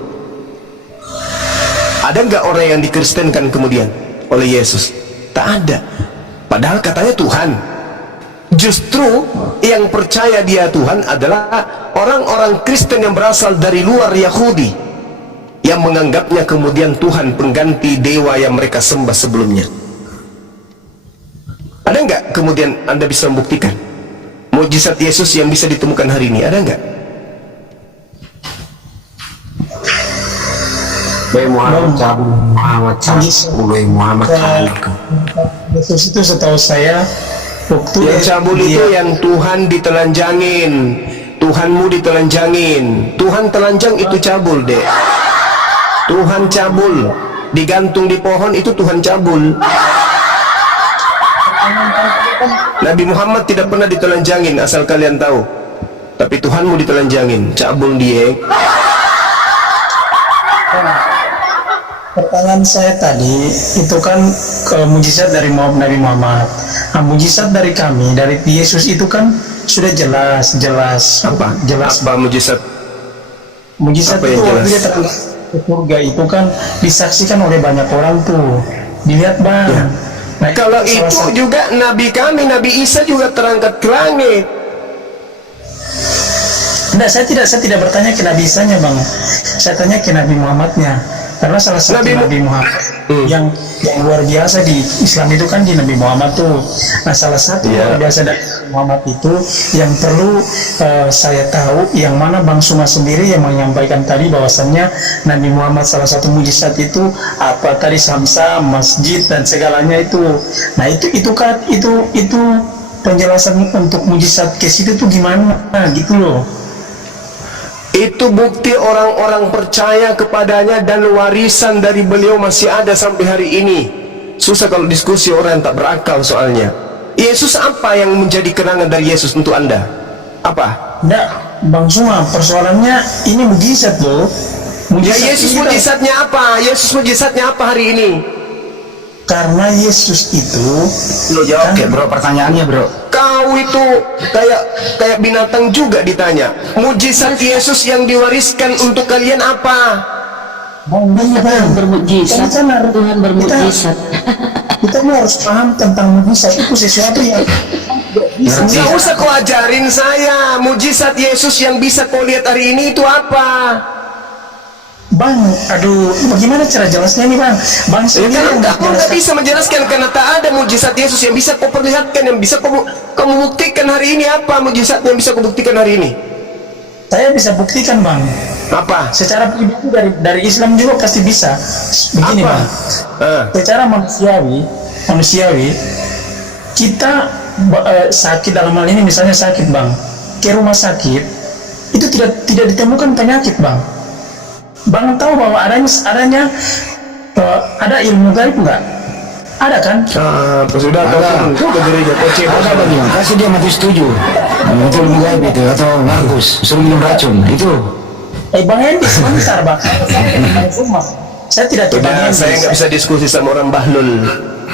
Ada nggak orang yang dikristenkan kemudian oleh Yesus? Tak ada. Padahal katanya Tuhan. Justru yang percaya dia Tuhan adalah orang-orang Kristen yang berasal dari luar Yahudi, yang menganggapnya kemudian Tuhan pengganti dewa yang mereka sembah sebelumnya. Ada nggak kemudian Anda bisa membuktikan mujizat Yesus yang bisa ditemukan hari ini? Ada nggak? Muhammad Yesus itu setahu saya waktu Yang cabul itu yang Tuhan ditelanjangin, Tuhanmu ditelanjangin. Tuhan telanjang itu cabul, Dek. Tuhan cabul, digantung di pohon itu Tuhan cabul. Nabi Muhammad tidak pernah ditelanjangin, asal kalian tahu. Tapi Tuhanmu ditelanjangin, cabul dia. pertanyaan saya tadi itu kan mujizat dari Nabi Muhammad. Nah, mujizat dari kami, dari Yesus itu kan sudah jelas. Apa? Jelas. Apa mujizat? Mujizat Apa itu yang waktu jelas? dia terangkat ke surga itu kan disaksikan oleh banyak orang tuh. Dilihat Bang. Ya. Nah, Kalau salah itu satu- juga Nabi kami, Nabi Isa juga terangkat ke langit. Enggak, saya tidak bertanya ke Nabi Isanya Bang. Saya tanya ke Nabi Muhammadnya. Karena salah satu Nabi Nabi Muhammad yang luar biasa di Islam itu kan di Nabi Muhammad tuh. Nah, salah satu luar biasa dari Muhammad itu yang perlu saya tahu, yang mana Bang Suma sendiri yang menyampaikan tadi bahwasannya Nabi Muhammad salah satu mujizat itu apa tadi, samsa, masjid dan segalanya itu. Nah, itu penjelasan untuk mujizat ke situ tuh gimana gitu loh. Itu bukti orang-orang percaya kepadanya dan warisan dari beliau masih ada sampai hari ini. Susah kalau diskusi orang yang tak berakal soalnya. Yesus apa yang menjadi kenangan dari Yesus untuk Anda? Apa? Enggak, Bang Suma, persoalannya ini mujizat loh. Ya, Yesus mujizatnya apa? Yesus mujizatnya apa hari ini? Karena Yesus itu, Lo jawab ya bro pertanyaannya bro. Kau itu kayak binatang juga ditanya. Mujizat Yesus yang diwariskan untuk kalian apa? Tuhan bermujizat. Tuhan bermujizat. Kita harus paham tentang mujizat itu sesuatu yang Nggak usah kau ajarin saya. Mujizat Yesus yang bisa kau lihat hari ini itu apa? Bang, aduh, bagaimana cara jelasnya nih Bang? Bang Ya, sendiri kamu nggak bisa menjelaskan karena tak ada mujizat Yesus yang bisa kau perlihatkan, yang bisa kamu buktikan hari ini. Apa mujizat yang bisa kau buktikan hari ini? saya bisa buktikan Bang. Apa? Secara pribadi dari Islam juga pasti bisa. Begini Apa? Bang, secara manusiawi kita sakit dalam hal ini misalnya sakit Bang, ke rumah sakit itu tidak ditemukan penyakit Bang. Bang tahu bahwa adanya ada ilmu gaib nggak? Ada kan? Sudah kau ke gereja kau cek Ada bang, kasih dia mati setuju. Betul gaib itu atau Markus suruh minum racun itu. Bang Hendi sebentar Bang. Saya tidak coba. Saya nggak bisa diskusi sama orang bahlul,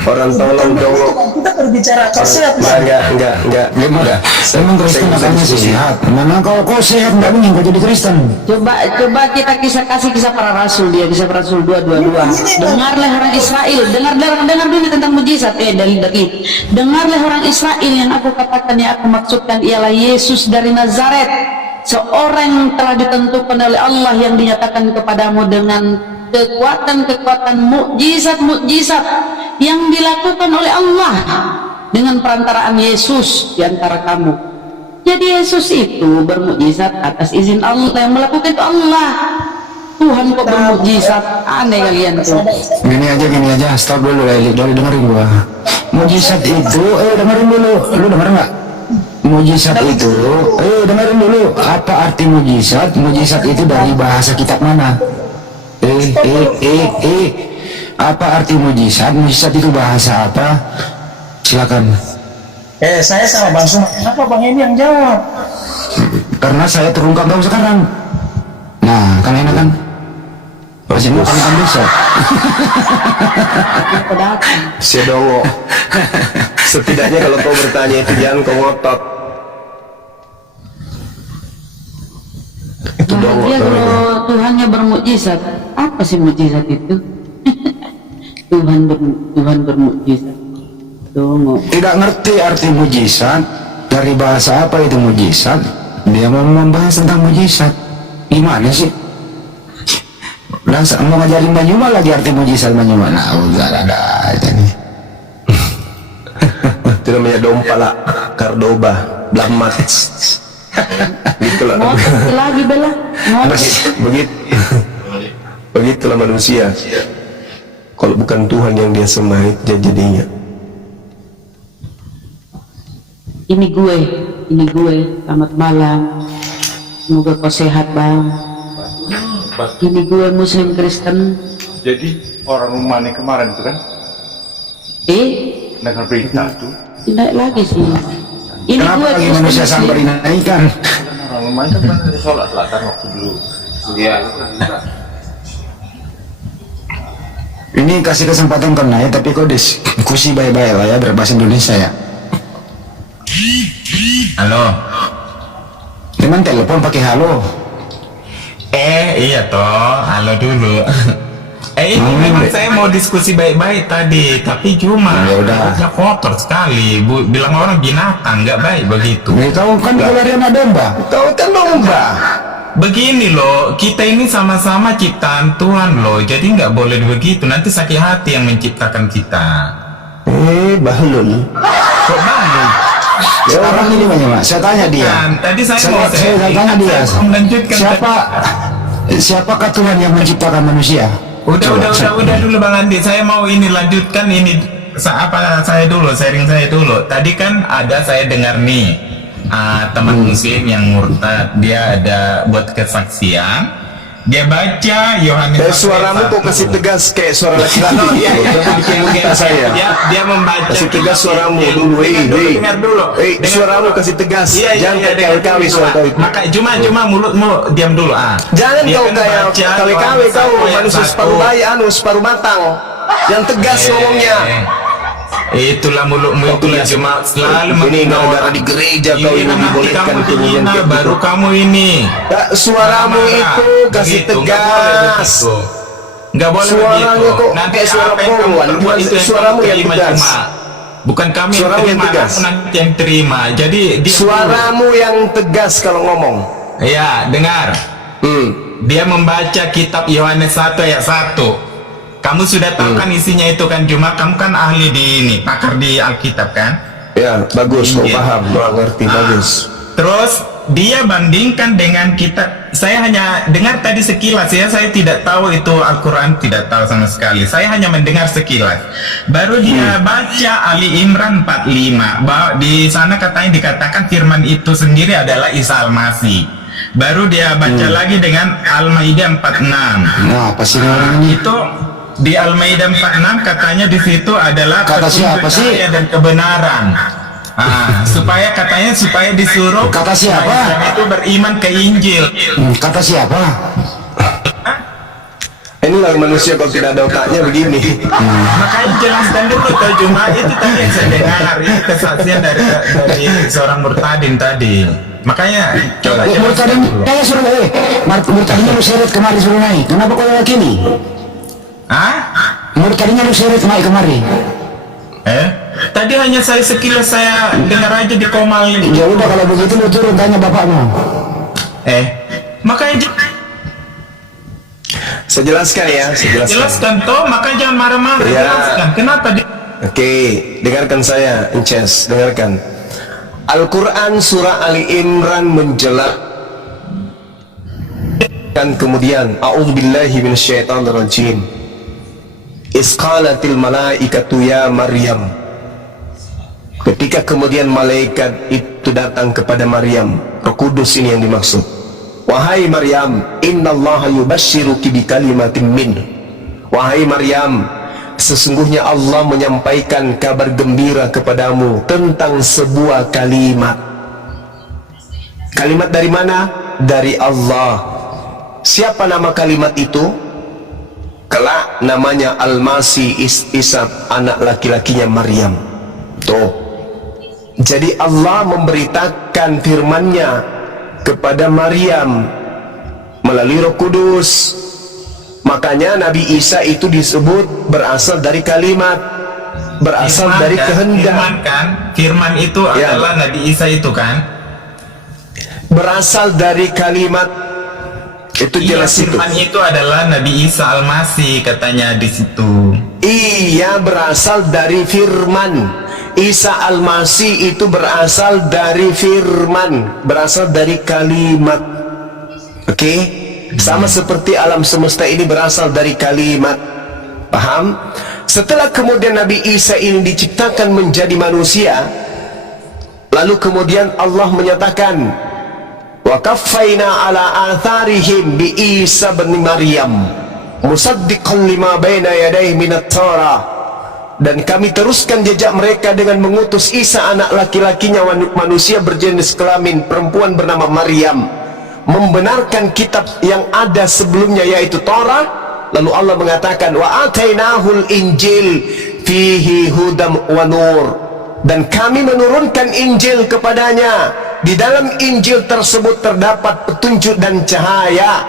orang tolong dongok. Kita berbicara kau sehat Bang. Enggak. Gimana? Emang Kristen katanya sehat. Mana kau sehat nggak mungkin kau jadi Kristen. Coba kita kasih kisah para rasul, dia kisah para rasul 2:22. Dengarlah orang Israel, dengar dulu tentang mujizat. Dari dengarlah orang Israel, yang aku katakan, yang aku maksudkan ialah Yesus dari Nazaret, seorang yang telah ditentukan oleh Allah, yang dinyatakan kepadamu dengan kekuatan mukjizat yang dilakukan oleh Allah dengan perantaraan Yesus di antara kamu. Jadi Yesus itu bermukjizat atas izin Allah, yang melakukan itu Allah. Tuhan kok bermukjizat, aneh kalian tuh. Gini aja, stop dulu Leli, dengerin gua. Mujizat itu, dengerin dulu, lu denger nggak? Mujizat itu, dengerin dulu, apa arti mujizat? Mujizat itu dari bahasa kitab mana? Apa arti mujizat? Mujizat itu bahasa apa? Silakan. Saya sama Bang Suma. Kenapa Bang ini yang jawab? Karena saya terungkap tahu sekarang. Nah, kan enak kan? Masih mau kan bisa. Sedongo. Setidaknya kalau kau bertanya itu jangan kau ngotot. Itu dongok. Dia kalau Tuhannya bermukjizat, apa sih mukjizat itu? Tuhan bermukjizat. Tidak ngerti arti mujizat, dari bahasa apa itu mujizat, dia mau membahas tentang mujizat. Gimana sih? Langsung mau ngajarin Banyuma lagi arti mujizat Banyuma. Nah, udah ada aja nih. Itu namanya dompala, Kardoba, Blamat. Itulah. Lagi Bella. Begitulah manusia. Kalau bukan Tuhan yang dia sembah, jadinya. Ini gue, selamat malam. Semoga kau sehat Bang. Ini gue Muslim Kristen. Jadi orang rumah ini kemarin itu kan? Dengar berita tuh. Tidak lagi sih. Ini kenapa lagi manusia sampai dinaikkan? Orang rumah itu kan ada sholat selatan waktu dulu. Iya. Ini kasih kesempatan ke Naya, tapi kok diskusi baik-baik lah ya, berbahasa Indonesia ya. Halo. Cuman telepon pakai halo. Iya toh, halo dulu. Ini memang saya mau diskusi baik-baik tadi, tapi cuma udah kotor sekali. Bilang orang binatang, nggak baik begitu. Kau kan pelarian domba. Kau kan domba. begini loh, kita ini sama-sama ciptaan Tuhan loh, jadi nggak boleh begitu, nanti sakit hati yang menciptakan kita. Bahlul. Kok bahlul? Sekarang ini Pak, saya tanya dia. Tadi saya tanya dia. melanjutkan. Siapakah Tuhan yang menciptakan manusia? Udah dulu Bang Andi, saya mau ini lanjutkan ini saya dulu, sharing saya dulu. Tadi kan ada saya dengar nih teman muslim yang murtad, dia ada buat kesaksian, dia baca Yohanes. Suaramu kok kasih tegas kayak suara laki-laki. Saya. Dia membaca. Kasih tegas suaramu dulu. Dengar dulu. Suaramu kasih tegas. Jangan kayak kawi suara kau itu. Maka cuma mulutmu diam dulu. Jangan kau kayak kawi kau manusia separuh bayi separuh matang. Yang tegas ngomongnya. Itulah mulutmu, itulah cuma selalu ini gara-gara di gereja kau ini dibolehkan kemudian baru kamu ini suaramu itu kasih tegas, nggak boleh suaranya begitu. kok Nanti kayak suara perempuan, suaramu yang tegas, bukan kami suaramu yang tegas, nanti yang terima. Jadi suaramu yang tegas kalau ngomong. Ya, dengar. Dia membaca kitab Yohanes 1 ayat 1. Kamu sudah tahu kan isinya itu kan, cuma kamu kan ahli di ini, pakar di Alkitab kan? Ya, bagus, kau paham, ngerti, bagus. Terus dia bandingkan dengan kitab. Saya hanya dengar tadi sekilas ya, saya tidak tahu itu Al-Quran, tidak tahu sama sekali. Saya hanya mendengar sekilas. Baru dia baca Ali Imran 45, bahwa di sana katanya dikatakan firman itu sendiri adalah Isa Al-Masih. Baru dia baca lagi dengan Al-Maidah 46. Nah, apa sih orang ini? Itu di Al-Maidah 46 katanya di situ adalah kata siapa sih? Dan kebenaran. Supaya disuruh kata siapa? Itu beriman ke Injil. Kata siapa? Inilah manusia kalau tidak ada otaknya begini. Makanya jelaskan dulu terjemah itu tadi yang saya dengar, itu kesaksian dari seorang murtadin tadi. Makanya coba murtadin saya suruh murtadinnya lu seret kemari suruh naik. Kenapa kau yakini? Murtadinnya lu seret naik kemari. Tadi hanya saya sekilas saya dengar aja di Komal ini. Ya udah kalau begitu lu turun tanya bapakmu. Makanya saya jelaskan ya, jelaskan toh, maka jangan marah-marah. Ya. Jelaskan kenapa dia. Oke, dengarkan saya, Inces, dengarkan. Al-Quran surah Ali Imran menjelaskan kemudian a'udzubillahi minasyaitonirrajim. Isqalatil malaikatu ya Maryam. Ketika kemudian malaikat itu datang kepada Maryam, Roh Kudus ini yang dimaksud. Wahai Maryam, innallaha yubashshiruki bikalimatin min. Wahai Maryam, sesungguhnya Allah menyampaikan kabar gembira kepadamu tentang sebuah kalimat. Kalimat dari mana? Dari Allah. Siapa nama kalimat itu? Kelak namanya Al-Masih Isa, anak laki-lakinya Maryam. Tuh. Jadi Allah memberitakan firman-Nya kepada Maryam melalui Roh Kudus. Makanya Nabi Isa itu disebut berasal dari kalimat, berasal firman dari kehendak. Firman kan? Firman itu adalah Nabi Isa itu kan? Berasal dari kalimat. Itu jelas itu. Firman itu adalah Nabi Isa Al-Masih katanya di situ. Iya, berasal dari firman. Isa Al-Masih itu berasal dari firman, berasal dari kalimat. Oke? Sama seperti alam semesta ini berasal dari kalimat. Paham? Setelah kemudian Nabi Isa ini diciptakan menjadi manusia, lalu kemudian Allah menyatakan, wa kaffaina ala atharihim bi Isa bin Maryam musaddiqan lima baina yadayhi minat Taurah. Dan kami teruskan jejak mereka dengan mengutus Isa anak laki-lakinya manusia berjenis kelamin perempuan bernama Maryam, membenarkan kitab yang ada sebelumnya yaitu Torah. Lalu Allah mengatakan wa atainahul injil fihi hudam wa nur. Dan kami menurunkan Injil kepadanya. Di dalam Injil tersebut terdapat petunjuk dan cahaya.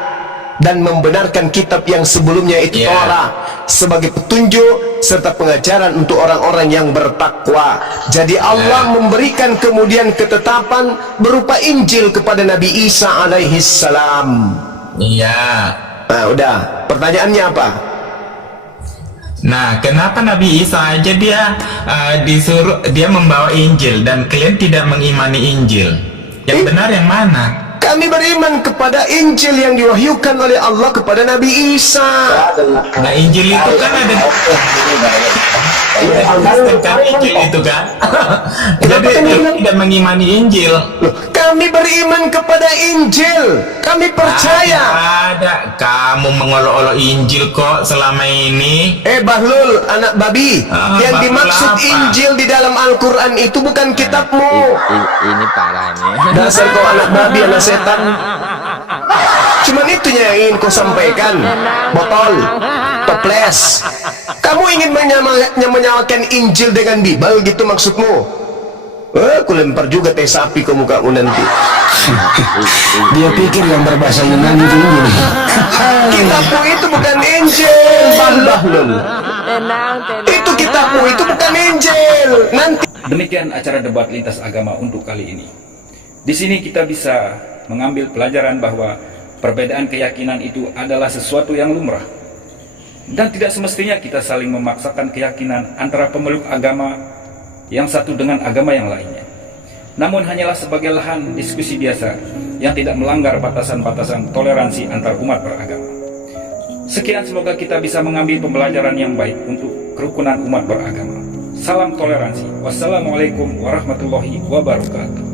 dan membenarkan kitab yang sebelumnya itu Torah sebagai petunjuk serta pengajaran untuk orang-orang yang bertakwa. Jadi Allah memberikan kemudian ketetapan berupa Injil kepada Nabi Isa alaihi salam. Iya. Nah, udah. Pertanyaannya apa? Nah, kenapa Nabi Isa aja disuruh dia membawa Injil dan kalian tidak mengimani Injil? Yang benar yang mana? Kami beriman kepada Injil yang diwahyukan oleh Allah kepada Nabi Isa. Nah, Injil itu kan ada kan Injil itu kan. Jadi tidak mengimani Injil. Loh, kami beriman kepada Injil. Kami percaya. Ada kamu mengolok-olok Injil kok selama ini. Bahlul, anak babi. Yang Bahlul dimaksud apa? Injil di dalam Al-Quran itu bukan kitabmu. Ini parah nih. Dasar kau anak babi, anak setan. Cuman itunya yang ingin kau sampaikan. Botol, toples. Kamu ingin menyamakan Injil dengan Bible gitu maksudmu? Aku lempar juga teh sapi ke mukamu nanti. Dia pikir yang berbahasa Yunani itu Injil. Kitabmu itu bukan Injil, Bahlul. Itu kitabmu itu bukan Injil. Nanti. Demikian acara debat lintas agama untuk kali ini. Di sini kita bisa mengambil pelajaran bahwa perbedaan keyakinan itu adalah sesuatu yang lumrah. Dan tidak semestinya kita saling memaksakan keyakinan antara pemeluk agama yang satu dengan agama yang lainnya. Namun hanyalah sebagai lahan diskusi biasa yang tidak melanggar batasan-batasan toleransi antar umat beragama. Sekian, semoga kita bisa mengambil pembelajaran yang baik untuk kerukunan umat beragama. Salam toleransi. Wassalamualaikum warahmatullahi wabarakatuh.